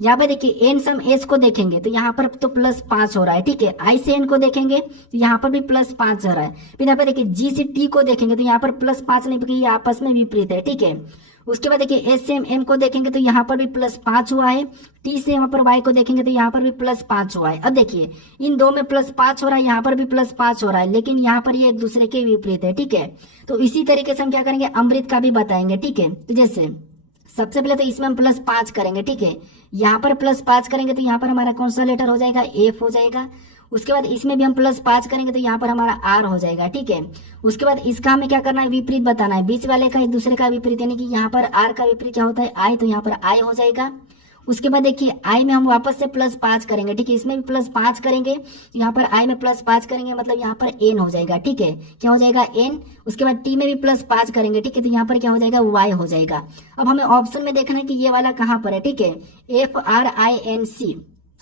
यहाँ पर देखिए एन सम एस को देखेंगे तो यहाँ पर तो +5 हो रहा है, ठीक है। आई से एन को देखेंगे तो यहाँ पर भी +5 हो रहा है। फिर यहाँ पर देखिए जी से टी को देखेंगे तो यहाँ पर +5 नहीं, क्योंकि ये आपस में विपरीत है, ठीक है। उसके बाद देखिए एस से एम को देखेंगे तो यहाँ पर भी +5 हुआ है। टी से यहाँ पर वाई को देखेंगे तो यहाँ पर भी +5 हुआ है। अब देखिए इन दो में +5 हो रहा है, यहाँ पर भी +5 हो रहा है, लेकिन यहाँ पर ये एक दूसरे के विपरीत है, ठीक है। तो इसी तरीके से हम क्या करेंगे? अमृत का भी बताएंगे, ठीक है। तो जैसे सबसे पहले तो इसमें हम +5 करेंगे, ठीक है। यहाँ पर +5 करेंगे तो यहाँ पर हमारा कौन सा लेटर हो जाएगा? एफ हो जाएगा। उसके बाद इसमें भी हम +5 करेंगे तो यहाँ पर हमारा आर हो जाएगा, ठीक है। उसके बाद इसका हमें क्या करना है? विपरीत बताना है। बीच वाले का एक दूसरे का विपरीत, यानी कि यहाँ पर आर का विपरीत क्या होता है? आई, तो यहाँ पर आई हो जाएगा। उसके बाद देखिए आई में हम वापस से +5 करेंगे, ठीक है। इसमें भी +5 करेंगे, यहाँ पर आई में +5 करेंगे, मतलब यहाँ पर एन हो जाएगा, ठीक है। क्या हो जाएगा? एन। उसके बाद टी में भी +5 करेंगे, ठीक है, तो यहाँ पर क्या हो जाएगा? वाई हो जाएगा। अब हमें ऑप्शन में देखना है कि ये वाला कहाँ पर है, ठीक है। FRINC,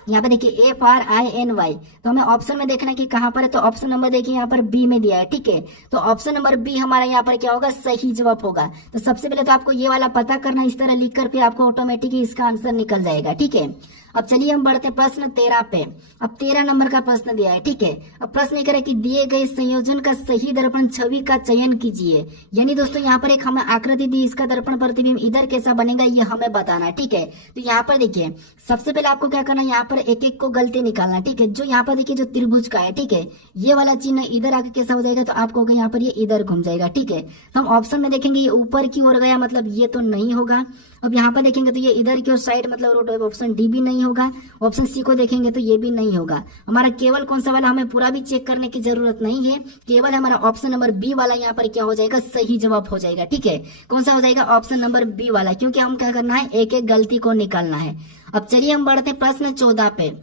यहाँ पे देखिए FRINY, तो हमें ऑप्शन में देखना है कि कहाँ पर है। तो ऑप्शन नंबर देखिए यहाँ पर बी में दिया है, ठीक है। तो ऑप्शन नंबर बी हमारा यहाँ पर क्या होगा? सही जवाब होगा। तो सबसे पहले तो आपको ये वाला पता करना, इस तरह लिख कर फिर आपको ऑटोमेटिकली इसका आंसर निकल जाएगा, ठीक है। अब चलिए हम बढ़ते प्रश्न 13 पे। अब 13 नंबर का प्रश्न दिया है, ठीक है। अब प्रश्न करे कि दिए गए संयोजन का सही दर्पण छवि का चयन कीजिए। यानी दोस्तों यहाँ पर एक हमें आकृति दी, इसका दर्पण प्रतिबिंब इधर कैसा बनेगा ये हमें बताना है, ठीक है। तो यहाँ पर देखिए सबसे पहले आपको क्या करना है? यहाँ पर एक एक को गलती निकालना है, ठीक है। जो यहाँ पर देखिए जो त्रिभुज का है, ठीक है, ये वाला चिन्ह इधर आके कैसा हो जाएगा? तो आपको होगा यहाँ पर ये इधर घूम जाएगा, ठीक है। तो हम ऑप्शन में देखेंगे ये ऊपर की ओर गया, मतलब ये तो नहीं होगा। अब यहाँ पर देखेंगे तो ये इधर की ओर साइड, मतलब रोड, ऑप्शन डी भी नहीं होगा। ऑप्शन सी को देखेंगे तो ये भी नहीं होगा। हमारा केवल कौन सा वाला, हमें पूरा भी चेक करने की जरूरत नहीं है, केवल हमारा ऑप्शन नंबर बी वाला यहाँ पर क्या हो जाएगा? सही जवाब हो जाएगा, ठीक है। कौन सा हो जाएगा? ऑप्शन नंबर बी वाला, क्योंकि हम क्या करना है? एक एक गलती को निकालना है। अब चलिए हम बढ़ते प्रश्न 14 पे।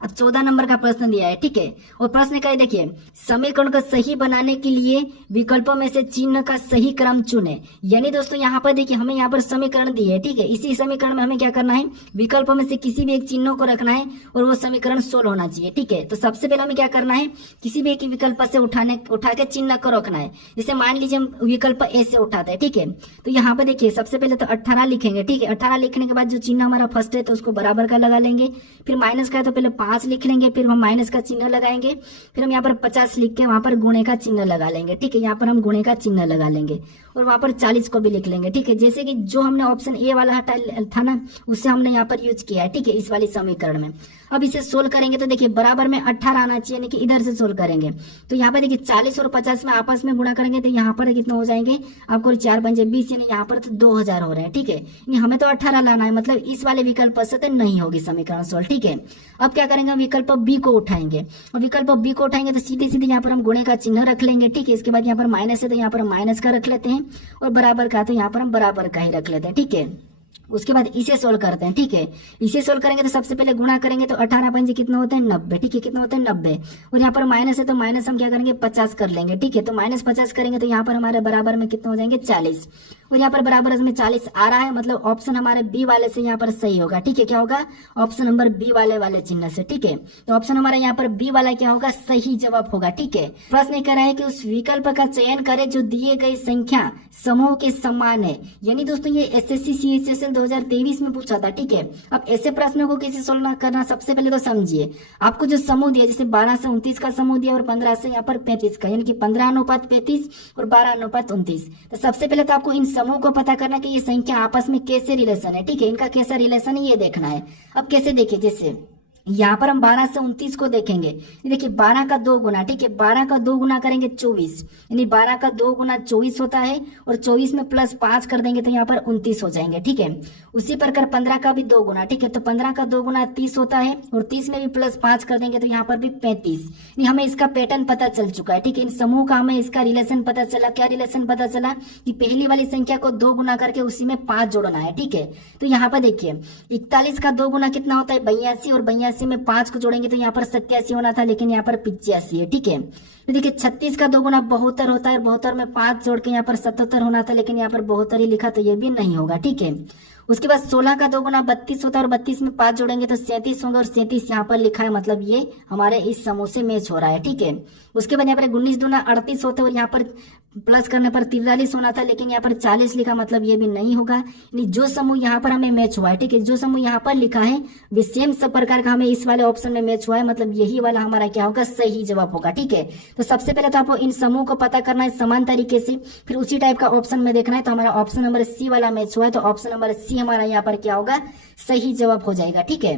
अब 14 नंबर का प्रश्न दिया है, ठीक है। और प्रश्न का देखिए समीकरण को सही बनाने के लिए विकल्पों में से चिन्ह का सही क्रम चुने। यानी दोस्तों यहाँ पर देखिए हमें यहाँ पर समीकरण दी है, ठीक है। इसी समीकरण में हमें क्या करना है? विकल्पों में से किसी भी एक चिन्हों को रखना है और वो समीकरण सोल्व होना चाहिए, ठीक है। तो सबसे पहले हमें क्या करना है? किसी भी एक विकल्प से उठा के चिन्ह को रखना है। जैसे मान लीजिए हम विकल्प ए से उठाते हैं, ठीक है। तो यहाँ पर देखिए सबसे पहले तो 18 लिखेंगे, ठीक है। 18 लिखने के बाद जो चिन्ह हमारा फर्स्ट है तो उसको बराबर का लगा लेंगे। फिर माइनस का है तो पहले 5 लिख लेंगे, फिर हम माइनस का चिन्ह लगाएंगे। फिर हम यहाँ पर 50 लिख के वहां पर गुणे का चिन्ह लगा लेंगे, ठीक है। यहाँ पर हम गुणे का चिन्ह लगा लेंगे और वहां पर 40 को भी लिख लेंगे, ठीक है। जैसे कि जो हमने ऑप्शन ए वाला हटा था ना, उससे हमने यहाँ पर यूज किया है, ठीक है, इस वाली समीकरण में। अब इसे सोल्व करेंगे तो देखिए बराबर में 18 आना चाहिए, यानी कि इधर से सोल्व करेंगे तो यहाँ पर देखिए 40 और 50 में आपस में गुणा करेंगे तो यहाँ पर कितना हो जाएंगे? आपको 4 पंजे 20, यानी यहाँ पर तो 2000 हो रहे हैं, ठीक है। हमें तो 18 लाना है, मतलब इस वाले विकल्प से तो नहीं होगी समीकरण सोल्व, ठीक है। अब क्या करेंगे? हम विकल्प बी को उठाएंगे और विकल्प बी को उठाएंगे तो सीधे सीधे यहाँ पर हम गुणे का चिन्ह रख लेंगे, ठीक है। इसके बाद यहाँ पर माइनस है तो यहाँ पर माइनस का रख लेते हैं और बराबर का तो यहाँ पर हम बराबर का ही रख लेते हैं, ठीक है। उसके बाद इसे सोल्व करते हैं, ठीक है। इसे सोल्व करेंगे तो सबसे पहले गुणा करेंगे तो 18 पंजे कितना होता है? 90, ठीक है। कितना होता है? 90। और यहाँ पर माइनस है तो माइनस हम क्या करेंगे? 50 कर लेंगे, ठीक है। तो -50 करेंगे तो यहाँ पर हमारे बराबर में कितना हो जाएंगे? 40। और यहाँ पर बराबर इसमें 40 आ रहा है, मतलब ऑप्शन हमारे बी वाले से यहाँ पर सही होगा। ठीक है, क्या होगा? ऑप्शन नंबर बी वाले चिन्ह से। ठीक है, तो ऑप्शन हमारा यहाँ पर बी वाला क्या होगा? सही जवाब होगा। ठीक है, प्रश्न कह रहा है कि उस विकल्प का चयन करें जो दिए गई संख्या समूह के समान है। यानी दोस्तों ये एसएससी सीएचएसएल 2023 में पूछा था। ठीक है, अब ऐसे प्रश्नों को कैसे सोल्व करना, सबसे पहले तो समझिए, आपको जो समूह दिया, जैसे 12 से 29 का समूह दिया और 15 से यहाँ पर 35 का, यानी कि 15:35 और 12:29। तो सबसे पहले तो आपको इन समूह को पता करना कि ये संख्या आपस में कैसे रिलेशन है। ठीक है, इनका कैसा रिलेशन है ये देखना है। अब कैसे देखिए, जैसे यहाँ पर हम 12 से 29 को देखेंगे, देखिए 12 का 2 गुना। ठीक है, 12 का 2 गुना करेंगे 24, यानी 12 का 2 गुना 24 होता है, और 24 में प्लस 5 कर देंगे तो यहाँ पर 29 हो जाएंगे। ठीक है, उसी प्रकार 15 का भी 2 गुना। ठीक है, तो 15 का 2 गुना 30 होता है, और 30 में भी प्लस 5 कर देंगे तो यहाँ पर भी 35। यानी हमें इसका पैटर्न पता चल चुका है। ठीक है, इन समूह का हमें इसका रिलेशन पता चला। क्या रिलेशन पता चला? कि पहली वाली संख्या को 2 गुना करके उसी में 5 जोड़ना है। ठीक है, तो यहाँ पर देखिए 41 का 2 गुना कितना होता है? 82, और 82 में 5 को जोड़ेंगे तो यहाँ पर 87 होना था, लेकिन यहाँ पर 85 है। ठीक है, तो देखिए 36 का 2 गुना 72 होता है, और 72 में 5 जोड़ के यहाँ पर 77 होना था, लेकिन यहाँ पर 72 ही लिखा, तो ये भी नहीं होगा। ठीक है, उसके बाद 16 का 2 गुना 32 होता है, और 32 में 5 जोड़ेंगे तो 37 होंगे, और 37 यहाँ पर लिखा है, मतलब ये हमारे इस समूह से मैच हो रहा है। ठीक है, उसके बाद यहाँ पर 19 दूना 38 होता है, और यहाँ पर प्लस करने पर 43 होना था, लेकिन यहाँ पर 40 लिखा, मतलब ये भी नहीं होगा। यानी जो समूह यहाँ पर हमें मैच हुआ है, ठीक है, जो समूह यहाँ पर लिखा है वे सेम सब प्रकार का हमें इस वाले ऑप्शन में मैच हुआ है, मतलब यही वाला हमारा क्या होगा? सही जवाब होगा। ठीक है, तो सबसे पहले तो आपको इन समूह को पता करना है समान तरीके से, फिर उसी टाइप का ऑप्शन में देखना है। तो हमारा ऑप्शन नंबर सी वाला मैच हुआ है, तो ऑप्शन नंबर सी हमारा यहाँ पर क्या होगा? सही जवाब हो जाएगा। ठीक है,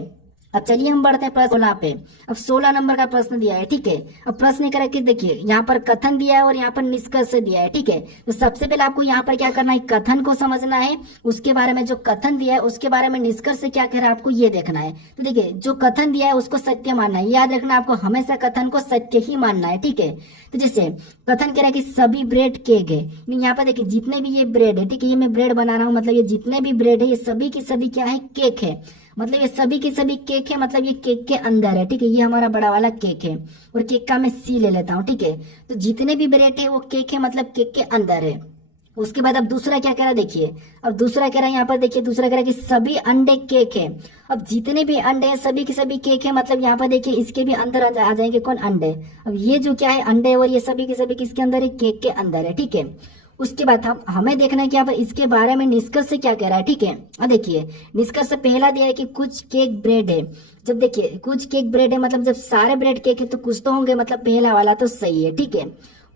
अब चलिए हम बढ़ते हैं प्रश्न 16 पे। अब 16 नंबर का प्रश्न दिया है। ठीक है, अब प्रश्न कह रहा है कि देखिए यहाँ पर कथन दिया है और यहाँ पर निष्कर्ष दिया है। ठीक है, तो सबसे पहले आपको यहाँ पर क्या करना है? कथन को समझना है, उसके बारे में जो कथन दिया है उसके बारे में निष्कर्ष क्या कह रहा है आपको ये देखना है। तो देखिए जो कथन दिया है उसको सत्य मानना है, याद रखना आपको हमेशा कथन को सत्य ही मानना है। ठीक है, तो जैसे कथन कह रहा है कि सभी ब्रेड केक है, यहाँ पर देखिए जितने भी ये ब्रेड है, ठीक है, ये मैं ब्रेड बना रहा हूँ, मतलब ये जितने भी ब्रेड है ये सभी की सभी क्या है? केक है। मतलब ये सभी के सभी केक है, मतलब ये केक के अंदर है। ठीक है, ये हमारा बड़ा वाला केक है, और केक का मैं सी ले लेता हूँ। ठीक है, तो जितने भी ब्रेड है वो केक है, मतलब केक के अंदर है। उसके बाद अब दूसरा क्या कह रहा है? देखिए अब दूसरा कह रहा है, यहाँ पर देखिए दूसरा कह रहा है कि सभी अंडे केक है। अब जितने भी अंडे हैं सभी के सभी केक है, मतलब यहाँ पर देखिए इसके भी अंदर आ जाएंगे कौन? अंडे। अब ये जो क्या है? अंडे, और ये सभी के सभी किसके अंदर है? केक के अंदर है। ठीक है, उसके बाद हमें देखना है कि यहाँ पर इसके बारे में निष्कर्ष क्या कह रहा है। ठीक है, अब देखिए निष्कर्ष पहला दिया है कि कुछ केक ब्रेड है। जब देखिए कुछ केक ब्रेड है, मतलब जब सारे ब्रेड केक है तो कुछ तो होंगे, मतलब पहला वाला तो सही है। ठीक है,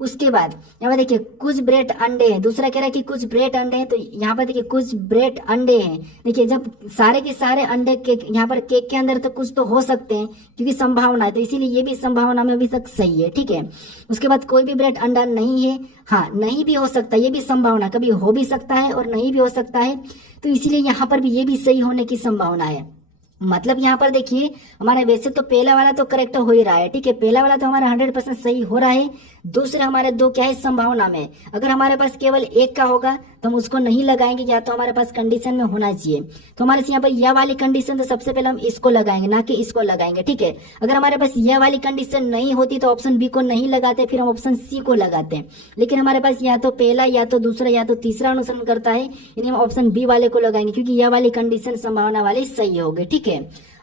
उसके बाद यहाँ पर देखिए कुछ ब्रेड अंडे हैं, दूसरा कह रहा है कि कुछ ब्रेड अंडे हैं, तो यहाँ पर देखिए कुछ ब्रेड अंडे हैं। देखिए जब सारे के सारे अंडे केक यहाँ पर केक के अंदर तो कुछ तो हो सकते हैं, क्योंकि संभावना है, तो इसीलिए ये भी संभावना में अभी तक सही है। ठीक है, उसके बाद कोई भी ब्रेड अंडा नहीं है, हाँ नहीं भी हो सकता, ये भी संभावना, कभी हो भी सकता है और नहीं भी हो सकता है, तो इसीलिए यहाँ पर भी ये भी सही होने की संभावना है। मतलब यहाँ पर देखिए हमारा वैसे तो पहला वाला तो करेक्ट हो ही रहा है। ठीक है, पहला वाला तो हमारा 100% सही हो रहा है। दूसरे हमारे दो क्या है? संभावना में। अगर हमारे पास केवल एक का होगा तो हम उसको नहीं लगाएंगे, या तो हमारे पास कंडीशन में होना चाहिए। तो हमारे यहाँ पर यह वाली कंडीशन, तो सबसे पहले हम इसको लगाएंगे, ना कि इसको लगाएंगे। ठीक है, अगर हमारे पास यह वाली कंडीशन नहीं होती तो ऑप्शन बी को नहीं लगाते, फिर हम ऑप्शन सी को लगाते हैं। लेकिन हमारे पास या तो पहला या तो दूसरा या तो तीसरा अनुसरण करता है, यानी हम ऑप्शन बी वाले को लगाएंगे, क्योंकि यह वाली कंडीशन संभावना वाली सही होगी। ठीक है,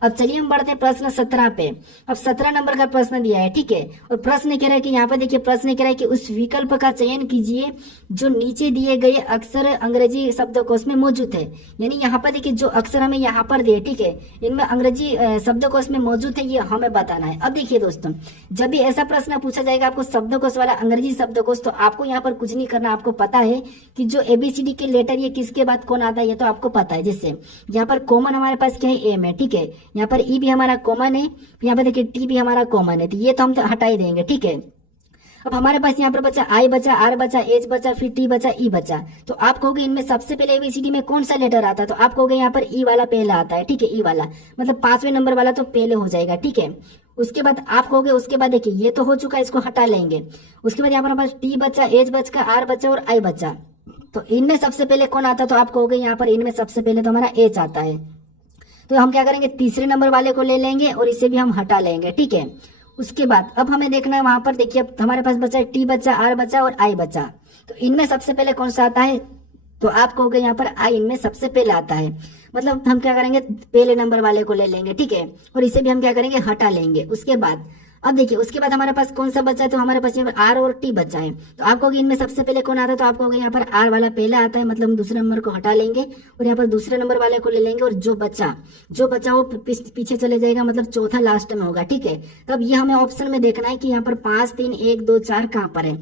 अब चलिए हम बढ़ते हैं प्रश्न 17 पे। अब 17 नंबर का प्रश्न दिया है। ठीक है, और प्रश्न कह रहा है कि यहाँ पर देखिए प्रश्न कह रहा है कि उस विकल्प का चयन कीजिए जो नीचे दिए गए अक्षर अंग्रेजी शब्दकोश में मौजूद है। यानी यहाँ पर देखिए जो अक्षर हमें यहाँ पर दिए, ठीक है, इनमें अंग्रेजी शब्दकोश में मौजूद है, ये हमें बताना है। अब देखिए दोस्तों, जब भी ऐसा प्रश्न पूछा जाएगा आपको शब्दकोश वाला अंग्रेजी शब्दकोश, तो आपको यहाँ पर कुछ नहीं करना। आपको पता है कि जो ABCD के लेटर ये किसके बाद कौन आता है, ये तो आपको पता है। जैसे यहाँ पर कॉमन हमारे पास क्या है? एम है। ठीक है, यहाँ पर ई भी हमारा कॉमन है, यहाँ पर देखिए टी भी हमारा कॉमन है, तो ये तो हम हटा ही देंगे। ठीक है, अब हमारे पास यहाँ पर बचा आई बचा, आर बचा, एच बचा, फिर टी बचा, ई बचा। तो आप कहोगे इनमें सबसे पहले ABCD में कौन सा लेटर आता है? तो आप कहोगे यहाँ पर ई वाला पहला आता है। ठीक है, ई वाला मतलब 5वें नंबर वाला तो पहले हो जाएगा। ठीक है, उसके बाद आप कहोगे, उसके बाद देखिए ये तो हो चुका है, इसको हटा लेंगे। उसके बाद यहाँ पर हमारे पास टी बचा, एच बचा, आर बचा और आई बचा। तो इनमें सबसे पहले कौन आता है? तो आप कहोगे यहाँ पर इनमें सबसे पहले तो हमारा एच आता है। तो हम क्या करेंगे? तीसरे नंबर वाले को ले लेंगे और इसे भी हम हटा लेंगे। ठीक है, उसके बाद अब हमें देखना है वहां पर देखिए हमारे पास बचा टी बचा, आर बचा और आई बचा। तो इनमें सबसे पहले कौन सा आता है? तो आपको हो गया यहाँ पर आई इनमें सबसे पहले आता है, मतलब हम क्या करेंगे पहले नंबर वाले को ले लेंगे, ठीक है, और इसे भी हम क्या करेंगे हटा लेंगे। उसके बाद अब देखिए उसके बाद हमारे पास कौन सा बचा है, तो हमारे पास यहाँ पर आर और टी बचा है। तो आपको इनमें सबसे पहले कौन आता है, तो आपको यहाँ पर आर वाला पहले आता है, मतलब हम दूसरे नंबर को हटा लेंगे और यहाँ पर दूसरे नंबर वाले को ले लेंगे, और जो बचा वो पीछे चले जाएगा, मतलब चौथा लास्ट में होगा, ठीक है। तो अब ये हमें ऑप्शन में देखना है कि यहाँ पर 5 3 1 2 4 कहाँ पर है।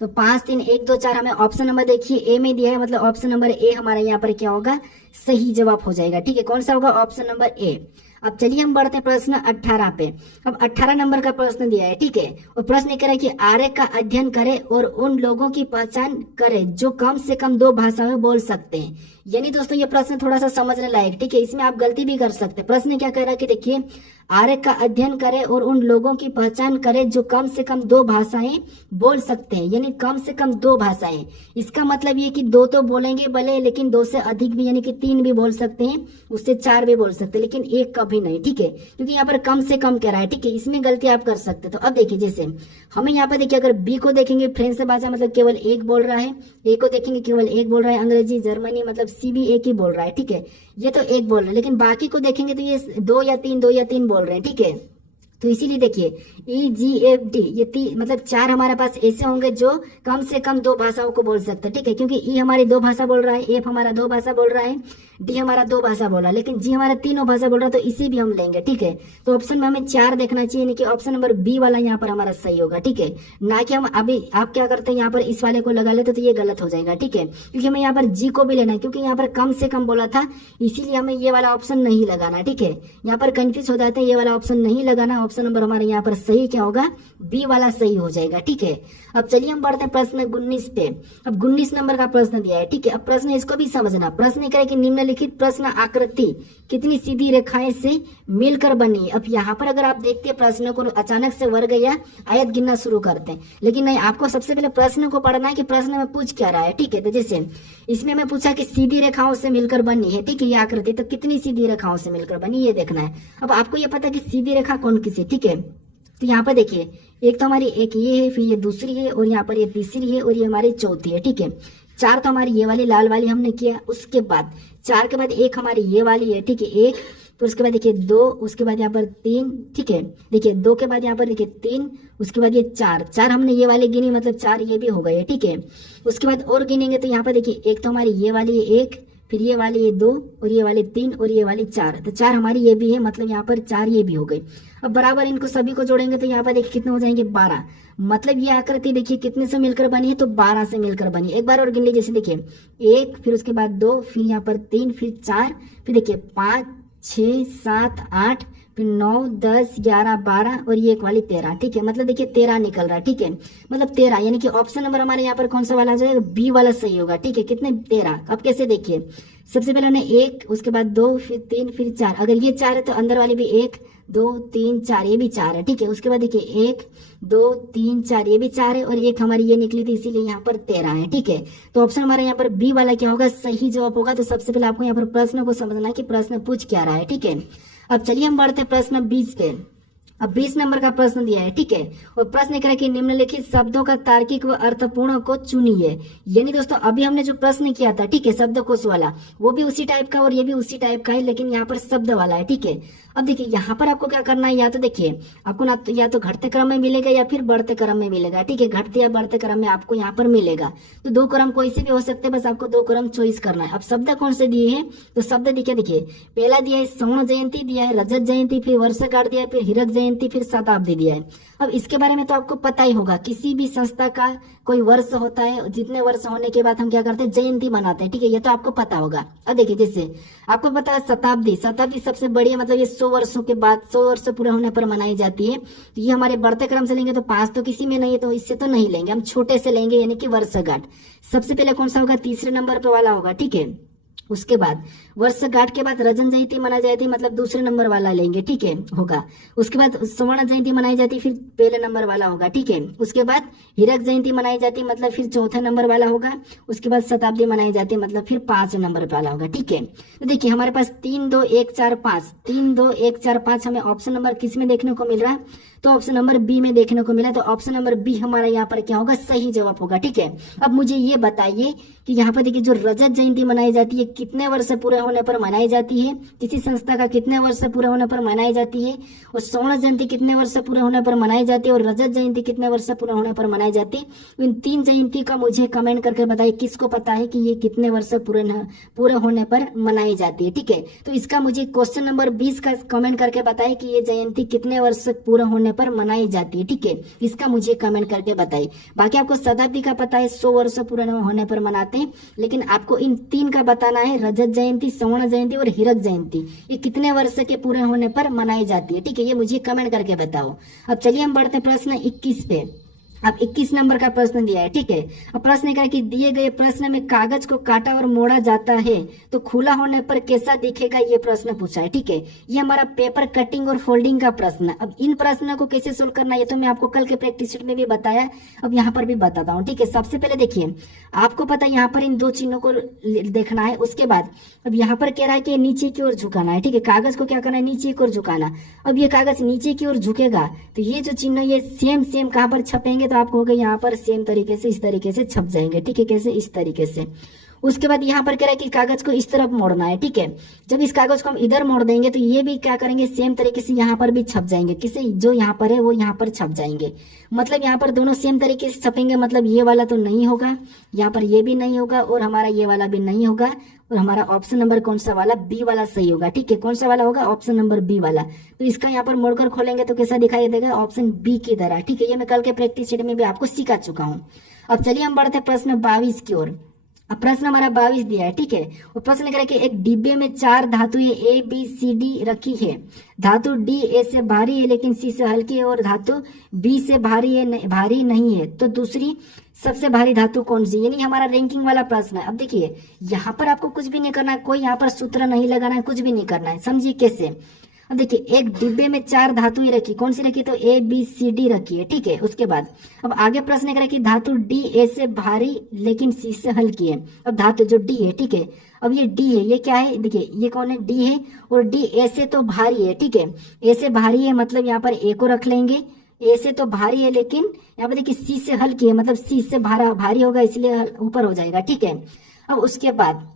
तो 5 3 1 2 4 हमें ऑप्शन नंबर देखिए ए में दिया है, मतलब ऑप्शन नंबर ए हमारा यहाँ पर क्या होगा, सही जवाब हो जाएगा, ठीक है। कौन सा होगा, ऑप्शन नंबर ए। अब चलिए हम बढ़ते हैं प्रश्न 18 पे। अब 18 नंबर का प्रश्न दिया है, ठीक है, और प्रश्न कह रहा है कि आर्य का अध्ययन करे और उन लोगों की पहचान करे जो कम से कम 2 भाषाएं बोल सकते हैं। यानी दोस्तों ये प्रश्न थोड़ा सा समझने लायक, ठीक है, इसमें आप गलती भी कर सकते हैं। प्रश्न क्या कह रहा है कि देखिए आर्य का अध्ययन करे और उन लोगों की पहचान करे जो कम से कम 2 भाषाएं बोल सकते हैं, यानी कम से कम 2 भाषाएं। इसका मतलब ये कि 2 तो बोलेंगे भले, लेकिन 2 से अधिक भी, यानी कि 3 भी बोल सकते हैं, उससे 4 भी बोल सकते हैं, लेकिन 1 कभी नहीं, ठीक है, क्योंकि यहाँ पर कम से कम कह रहा है, ठीक है, इसमें गलती आप कर सकते हैं। तो अब देखिए जैसे हमें यहाँ पर देखिए अगर बी को देखेंगे फ्रेंच भाषा, मतलब केवल 1 बोल रहा है, ए को देखेंगे केवल 1 बोल रहा है, अंग्रेजी जर्मनी मतलब सी भी 1 ही बोल रहा है, ठीक है, ये तो 1 बोल रहा है, लेकिन बाकी को देखेंगे तो ये 2 या 3 बोल रहे हैं, ठीक है। तो इसीलिए देखिए EGFD ये मतलब 4 हमारे पास ऐसे होंगे जो कम से कम 2 भाषाओं को बोल सकते हैं, ठीक है, क्योंकि ई हमारी 2 भाषा बोल रहा है, एफ हमारा 2 भाषा बोल रहा है, डी हमारा 2 भाषा बोल रहा है, लेकिन जी हमारा 3 भाषा बोल रहा है, तो इसी भी हम लेंगे, ठीक है। तो ऑप्शन में हमें 4 देखना चाहिए, यानी कि ऑप्शन नंबर बी वाला यहाँ पर हमारा सही होगा, ठीक है, ना कि हम अभी आप क्या करते हैं यहाँ पर इस वाले को लगा लेते तो ये गलत हो जाएगा, ठीक है, क्योंकि हमें यहाँ पर जी को भी लेना है, क्योंकि यहाँ पर कम से कम बोला था, इसीलिए हमें ये वाला ऑप्शन नहीं लगाना, ठीक है। यहाँ पर कंफ्यूज हो जाते हैं, ये वाला ऑप्शन नहीं लगाना, ऑप्शन नंबर हमारे यहाँ पर सही क्या होगा, बी वाला सही हो जाएगा, ठीक है। अब चलिए हम बढ़ते हैं प्रश्न 19 पे। अब 19 नंबर का प्रश्न दिया है, ठीक है। अब प्रश्न इसको भी समझना, प्रश्न क्या है कि निम्नलिखित प्रश्न आकृति कितनी सीधी रेखाएं से मिलकर बनी। अब यहाँ पर अगर आप देखते हैं प्रश्न को अचानक से वर्ग या आयत गिनना शुरू करते हैं, लेकिन नहीं, आपको सबसे पहले प्रश्न को पढ़ना है कि प्रश्न में पूछ क्या रहा है, ठीक है। तो जैसे इसमें हमें पूछा कि सीधी रेखाओं से मिलकर बनी है, ठीक है, ये आकृति, तो कितनी सीधी रेखाओं से मिलकर बनी ये देखना है। अब आपको ये पता है कि सीधी रेखा कौन किसी, ठीक है। तो यहाँ पर देखिए एक तो हमारी एक ये है, फिर ये दूसरी है, और यहाँ पर ये तीसरी है, और ये हमारी चौथी है, ठीक है। 4 तो हमारी ये वाली लाल वाली हमने किया, उसके बाद 4 के बाद 1 हमारी ये वाली है, ठीक है, 1, फिर उसके बाद देखिए 2, उसके बाद यहाँ पर 3, ठीक है, देखिए 2 के बाद यहाँ पर देखिए 3, उसके बाद ये 4 हमने ये वाली गिनी, मतलब 4 ये भी हो गए, ठीक है। उसके बाद और गिनेंगे तो यहाँ पर देखिए एक तो हमारी ये वाली है 1, फिर ये वाली ये 2, और ये वाली 3, और ये वाली 4, तो 4 हमारी ये भी है, मतलब यहाँ पर 4 ये भी हो गई। अब बराबर इनको सभी को जोड़ेंगे तो यहाँ पर देखिए कितने हो जाएंगे 12, मतलब ये आकृति देखिए कितने से मिलकर बनी है, तो 12 से मिलकर बनी। एक बार और गिन लीजिए, जैसे देखिए 1, फिर उसके बाद 2, फिर यहाँ पर 3, फिर 4, फिर देखिए 5 6 7 8, फिर 9 10 11 12, और ये एक वाली 13, ठीक है, मतलब देखिए 13 निकल रहा है, ठीक है, मतलब 13, यानी कि ऑप्शन नंबर हमारे यहाँ पर कौन सा वाला आ जाएगा, बी वाला सही होगा, ठीक है। कितने 13। अब कैसे देखिए, सबसे पहले हमने 1, उसके बाद 2, फिर 3, फिर 4, अगर ये 4 है तो अंदर वाली भी 1 2 3 4 ये भी 4 है, ठीक है। उसके बाद देखिए 1 2 3 4 ये भी 4 है, और एक हमारी ये निकली थी, इसीलिए यहाँ पर 13 है, ठीक है। तो ऑप्शन हमारे यहाँ पर बी वाला क्या होगा, सही जवाब होगा। तो सबसे पहले आपको यहाँ पर प्रश्न को समझना है कि प्रश्न पूछ क्या रहा है, ठीक है। अब चलिए हम बढ़ते हैं प्रश्न 20 पे। अब 20 नंबर का प्रश्न दिया है, ठीक है, और प्रश्न कह रहा है कि निम्नलिखित शब्दों का तार्किक व अर्थपूर्ण को चुनिए। यानी दोस्तों अभी हमने जो प्रश्न किया था, ठीक है, शब्दकोश वाला, वो भी उसी टाइप का और ये भी उसी टाइप का है, लेकिन यहाँ पर शब्द वाला है, ठीक है। अब देखिए यहाँ पर आपको क्या करना है, या तो देखिए आपको ना तो या तो घटते क्रम में मिलेगा या फिर बढ़ते क्रम में मिलेगा, ठीक है, घटते या बढ़ते क्रम में आपको यहाँ पर मिलेगा। तो 2 क्रम कोई से भी हो सकते हैं, बस आपको 2 क्रम चॉइस करना है। अब शब्द कौन से दिए हैं, तो शब्द देखिए पहला दिया है स्वर्ण जयंती, दिया है रजत जयंती, फिर वर्षगांठ दिया है, फिर हीरक जयंती, फिर शताब्दी दिया है। अब इसके बारे में तो आपको पता ही होगा, किसी भी संस्था का कोई वर्ष होता है, जितने वर्ष होने के बाद हम क्या करते हैं, जयंती मनाते हैं, ठीक है, ये तो आपको पता होगा। अब देखिए जैसे आपको पता है शताब्दी सबसे बड़ी है, मतलब ये 100 वर्षों के बाद 100 वर्ष पूरे होने पर मनाई जाती है। तो ये हमारे बढ़ते क्रम से लेंगे तो 5 तो किसी में नहीं है, तो इससे तो नहीं लेंगे, हम छोटे से लेंगे, यानी कि वर्षगांठ। सबसे पहले कौन सा होगा, तीसरे नंबर पे वाला होगा, ठीक है। उसके बाद वर्षगांठ के बाद रजत जयंती मनाई जाती है, मतलब दूसरे नंबर वाला लेंगे, ठीक है, होगा। उसके बाद स्वर्ण जयंती मनाई जाती है, फिर पहले नंबर वाला होगा, ठीक है। उसके बाद हीरक जयंती मनाई जाती है, मतलब फिर चौथे नंबर वाला होगा। उसके बाद शताब्दी मनाई जाती है, मतलब फिर 5 नंबर वाला होगा, ठीक है। तो देखिए हमारे पास 3 2 1 4 5 3 2 1 4 5 हमें ऑप्शन नंबर किस में देखने को मिल रहा है, तो ऑप्शन नंबर बी में देखने को मिला, तो ऑप्शन नंबर बी हमारा यहाँ पर क्या होगा, सही जवाब होगा। ठीक है, अब मुझे ये बताइए कि यहाँ पर देखिए जो रजत जयंती मनाई जाती है कितने वर्ष पूरे होने पर मनाई जाती है, किसी संस्था का कितने वर्ष पूरे होने पर मनाई जाती है, और स्वर्ण जयंती कितने वर्ष पूरे होने पर मनाई जाती है, और रजत जयंती कितने वर्ष पूरे होने पर मनाई जाती है। इन 3 जयंती का मुझे कमेंट करके बताइए किसको पता है कि ये कितने वर्ष पूरे होने पर मनाई जाती है। ठीक है, तो इसका मुझे क्वेश्चन नंबर 20 का कमेंट करके बताइए कि ये जयंती कितने वर्ष पूरा होने पर मनाई जाती है। ठीक है, इसका मुझे कमेंट करके बताइए। बाकी आपको शताब्दी का पता है 100 वर्ष पूरे होने पर मनाते हैं, लेकिन आपको इन 3 का बताना है, रजत जयंती, स्वर्ण जयंती और हीरक जयंती, ये कितने वर्ष के पूरे होने पर मनाई जाती है। ठीक है, ये मुझे कमेंट करके बताओ। अब चलिए हम बढ़ते प्रश्न 21 पे। अब 21 नंबर का प्रश्न दिया है। ठीक है, अब प्रश्न क्या है कि दिए गए प्रश्न में कागज को काटा और मोड़ा जाता है तो खुला होने पर कैसा दिखेगा, ये प्रश्न पूछा है। ठीक है, ये हमारा पेपर कटिंग और फोल्डिंग का प्रश्न है। अब इन प्रश्नों को कैसे सोल्व करना है ये तो मैं आपको कल के प्रैक्टिस शीट में भी बताया, अब यहाँ पर भी बताता हूँ। ठीक है, सबसे पहले देखिए आपको पता है यहाँ पर इन 2 चिन्हों को देखना है। उसके बाद अब यहाँ पर कह रहा है कि नीचे की ओर झुकाना है। ठीक है, कागज को क्या करना है, नीचे की ओर झुकाना। अब ये कागज नीचे की ओर झुकेगा तो ये जो चिन्ह ये सेम कहाँ पर छपेंगे, तो आपको होगा यहाँ पर सेम तरीके से इस तरीके से छप जाएंगे। ठीक है, कैसे, इस तरीके से। उसके बाद यहाँ पर कह रहा है कि कागज को इस तरफ मोड़ना है। ठीक है, जब इस कागज को हम इधर मोड़ देंगे तो ये भी क्या करेंगे, सेम तरीके से यहाँ पर भी छप जाएंगे। किसे, जो यहाँ पर है वो यहाँ पर छप जाएंगे। मतलब यहाँ पर दोनों सेम तरीके से छपेंगे, मतलब ये वाला तो नहीं होगा, यहाँ पर ये भी नहीं होगा, और हमारा ये वाला भी नहीं होगा, और हमारा ऑप्शन नंबर कौन सा वाला, बी वाला सही होगा। ठीक है, कौन सा वाला होगा, ऑप्शन नंबर बी वाला। तो इसका यहाँ पर मोड़कर खोलेंगे तो कैसा दिखाई देगा, ऑप्शन बी की तरह। ठीक है, ये मैं कल के प्रैक्टिस शीट में भी आपको सिखा चुका हूँ। अब चलिए हम बढ़ते प्रश्न 22 की ओर। अब प्रश्न हमारा 22 दिया है। ठीक है, और प्रश्न कह कि एक डिब्बे में 4 धातुएं ए बी सी डी रखी है। धातु डी ए से भारी है लेकिन सी से हल्की है, और धातु बी से भारी नहीं है, तो दूसरी सबसे भारी धातु कौन सी, यानी हमारा रैंकिंग वाला प्रश्न है। अब देखिए यहाँ पर आपको कुछ भी नहीं करना है, कोई यहाँ पर सूत्र नहीं लगाना है, कुछ भी नहीं करना है। समझिए कैसे। अब देखिए एक डिब्बे में 4 धातुएं रखी, कौन सी रखी, तो ए बी सी डी रखी है। ठीक है, उसके बाद अब आगे प्रश्न करें कि धातु डी ए से भारी लेकिन सी से हल्की है। अब धातु जो डी है, ठीक है, अब ये डी है, ये क्या है, देखिए ये कौन है, डी है, और डी ए से तो भारी है। ठीक है, ए से भारी है मतलब यहाँ पर ए को रख लेंगे, ए से तो भारी है लेकिन यहाँ पर देखिए सी से हल्की है, मतलब सी से भारी होगा इसलिए ऊपर हो जाएगा। ठीक है, अब उसके बाद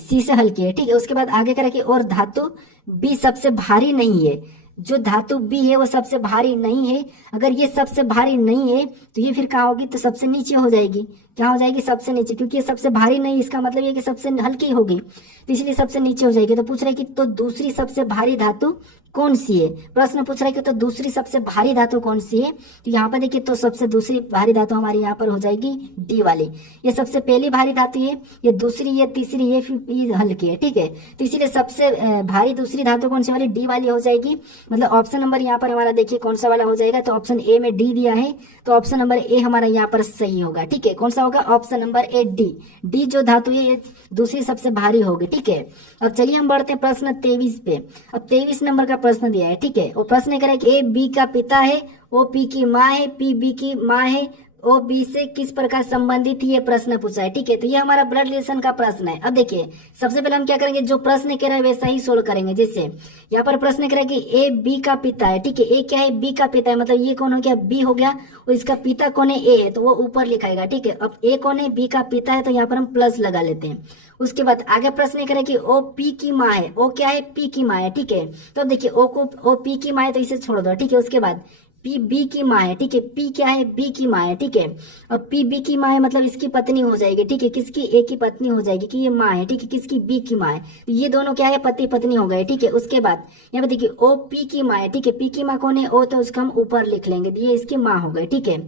सी से हल्की है। ठीक है, उसके बाद आगे करें कि और धातु बी सबसे भारी नहीं है। जो धातु बी है वो सबसे भारी नहीं है। अगर ये सबसे भारी नहीं है तो ये फिर कहाँ होगी, तो सबसे नीचे हो जाएगी। क्या हो जाएगी, सबसे नीचे, क्योंकि ये सबसे भारी नहीं, इसका मतलब ये कि सबसे हल्की होगी, तो इसलिए सबसे नीचे हो जाएगी। तो पूछ रहे कि तो दूसरी सबसे भारी धातु कौन सी है, प्रश्न पूछ रहा है कि तो दूसरी सबसे भारी धातु कौन सी है। तो यहाँ पर देखिए तो सबसे दूसरी भारी धातु हमारी यहाँ पर हो जाएगी डी वाली। ये सबसे पहली भारी धातु है, ये दूसरी, ये तीसरी, ये फिर ये हल्की है। ठीक है, तो इसीलिए सबसे भारी दूसरी धातु कौन सी वाली, डी वाली हो जाएगी। मतलब ऑप्शन नंबर यहाँ पर हमारा देखिए कौन सा वाला हो जाएगा, तो ऑप्शन ए में डी दिया है, तो ऑप्शन नंबर ए हमारा यहाँ पर सही होगा। ठीक है, कौन सा होगा, option number A D. D जो धातु है ये दूसरी सबसे भारी होगी। ठीक है, अब चलिए हम बढ़ते हैं प्रश्न 23 पे। अब 23 नंबर का प्रश्न दिया है। ठीक है, वो प्रश्न करें कि ए बी का पिता है, ओ पी की माँ है, पी बी की माँ है, ओ बी से किस प्रकार संबंधित ये प्रश्न पूछा है। ठीक है, तो ये हमारा ब्लड रिलेशन का प्रश्न है। अब देखिए सबसे पहले हम क्या करेंगे, जो प्रश्न कह रहा है वैसा ही सोल्व करेंगे। जैसे यहाँ पर प्रश्न कह रहा है कि ए बी का पिता है। ठीक है, ए क्या है, बी का पिता है, मतलब ये कौन हो गया, बी हो गया, और इसका पिता कौन है, ए है, तो वो ऊपर लिखाएगा। ठीक है, अब ए कौन है, बी का पिता है, तो यहाँ पर हम प्लस लगा लेते हैं। उसके बाद आगे प्रश्न करें कि ओ पी की माँ है, ओ क्या है, पी की माँ है। ठीक है, तो देखिए ओ पी की माँ है तो इसे छोड़ दो। ठीक है, उसके बाद पी बी की माँ है। ठीक है, पी क्या है, बी की माँ है। ठीक है, अब पी बी की माँ है मतलब इसकी पत्नी हो जाएगी। ठीक है, किसकी, ए की पत्नी हो जाएगी, कि ये माँ है। ठीक है, किसकी, बी की माँ है, तो ये दोनों क्या है, पति पत्नी हो गए। ठीक है, उसके बाद यहाँ पे देखिए ओ पी की माँ है। ठीक है, पी की माँ कौन है, ओ, तो उसका हम ऊपर लिख लेंगे, ये इसकी माँ हो गए। ठीक है,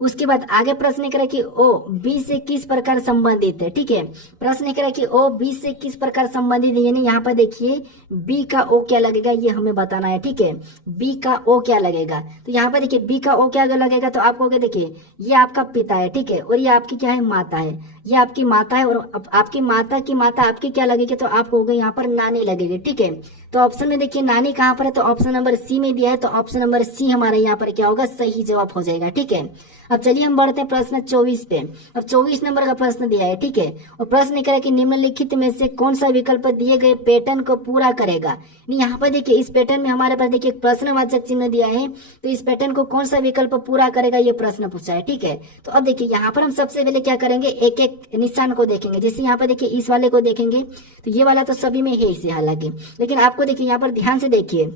उसके बाद आगे प्रश्न करें कि ओ बी से किस प्रकार संबंधित है। ठीक है, प्रश्न करें कि ओ बी से किस प्रकार संबंधित है, यानी यहाँ पर देखिए बी का ओ क्या लगेगा ये हमें बताना है। ठीक है, बी का ओ क्या लगेगा, तो यहाँ पर देखिए बी का ओ क्या लगेगा, तो आपको देखिए ये आपका पिता है। ठीक है, और ये आपकी क्या है, माता है, ये आपकी माता है, और आपकी माता की माता आपकी क्या लगेगी, तो आपको हो गई यहाँ पर नानी लगेगी। ठीक है, तो ऑप्शन में देखिए नानी कहाँ पर है, तो ऑप्शन नंबर सी में दिया है, तो ऑप्शन नंबर सी हमारा यहाँ पर क्या होगा, सही जवाब हो जाएगा। ठीक है, अब चलिए हम बढ़ते हैं प्रश्न 24 पे। अब 24 नंबर का प्रश्न दिया है। ठीक है, और प्रश्न कह रहा है कि निम्नलिखित में से कौन सा विकल्प दिए गए पैटर्न को पूरा करेगा। यहाँ पर देखिए इस पैटर्न में हमारे पास देखिए प्रश्नवाचक चिन्ह दिया है, तो इस पैटर्न को कौन सा विकल्प पूरा करेगा ये प्रश्न पूछा है। ठीक है, तो अब देखिए यहाँ पर हम सबसे पहले क्या करेंगे, एक एक निशान को देखेंगे। जैसे यहाँ पर देखिए इस वाले को देखेंगे, तो ये वाला तो सभी में है इसे हालांकि, लेकिन आपको देखिए यहाँ पर ध्यान से देखिए,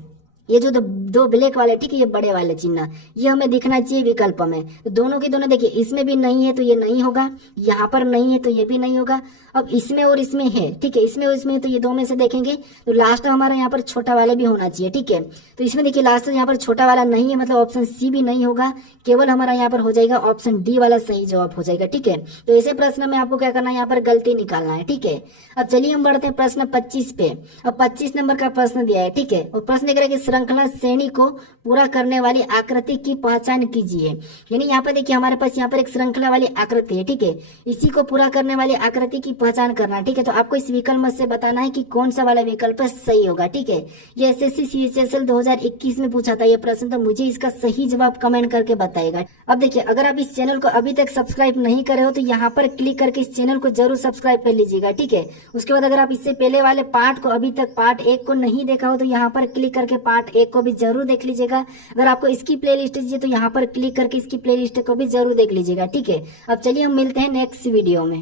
ये जो दो ब्लैक वाले, ठीक है, ये बड़े वाले चिन्ह, ये हमें दिखना चाहिए विकल्प में। तो दोनों के दोनों देखिए, इसमें भी नहीं है तो ये नहीं होगा, यहाँ पर नहीं है तो ये भी नहीं होगा। अब इसमें और इसमें है, ठीक है, इसमें और इसमें, तो ये दो में से देखेंगे तो लास्ट हमारा यहाँ पर छोटा वाला भी होना चाहिए। ठीक है, तो इसमें देखिए लास्ट यहाँ पर छोटा वाला नहीं है, मतलब ऑप्शन सी भी नहीं होगा, केवल हमारा यहाँ पर हो जाएगा ऑप्शन डी वाला सही जवाब हो जाएगा। ठीक है, तो ऐसे प्रश्न में आपको क्या करना है, यहाँ पर गलती निकालना है। ठीक है, अब चलिए हम बढ़ते हैं प्रश्न 25 पे। अब 25 नंबर का प्रश्न दिया है। ठीक है, और प्रश्न कह रहा है कि श्रृंखला श्रेणी को पूरा करने वाली आकृति की पहचान कीजिए। यानी यहाँ पर देखिए हमारे पास यहाँ पर एक श्रृंखला वाली आकृति है। ठीक है, इसी को पूरा करने वाली आकृति की पहचान करना है। ठीक है, तो आपको इस विकल्प से बताना है कि कौन सा वाला विकल्प सही होगा। ठीक है, ये एसएससी सीएचएसएल 2021 में पूछा था ये प्रश्न, तो मुझे इसका सही जवाब कमेंट करके बताएगा। अब देखिए अगर आप इस चैनल को अभी तक सब्सक्राइब नहीं करे हो तो यहाँ पर क्लिक करके इस चैनल को जरूर सब्सक्राइब कर लीजिएगा। ठीक है, उसके बाद अगर आप इससे पहले वाले पार्ट को अभी तक पार्ट 1 को नहीं देखा हो तो यहाँ पर क्लिक करके पार्ट 1 को भी जरूर देख लीजिएगा। अगर आपको इसकी प्लेलिस्ट चाहिए तो यहाँ पर क्लिक करके इसकी प्लेलिस्ट को भी जरूर देख लीजिएगा। ठीक है, अब चलिए हम मिलते हैं नेक्स्ट वीडियो में।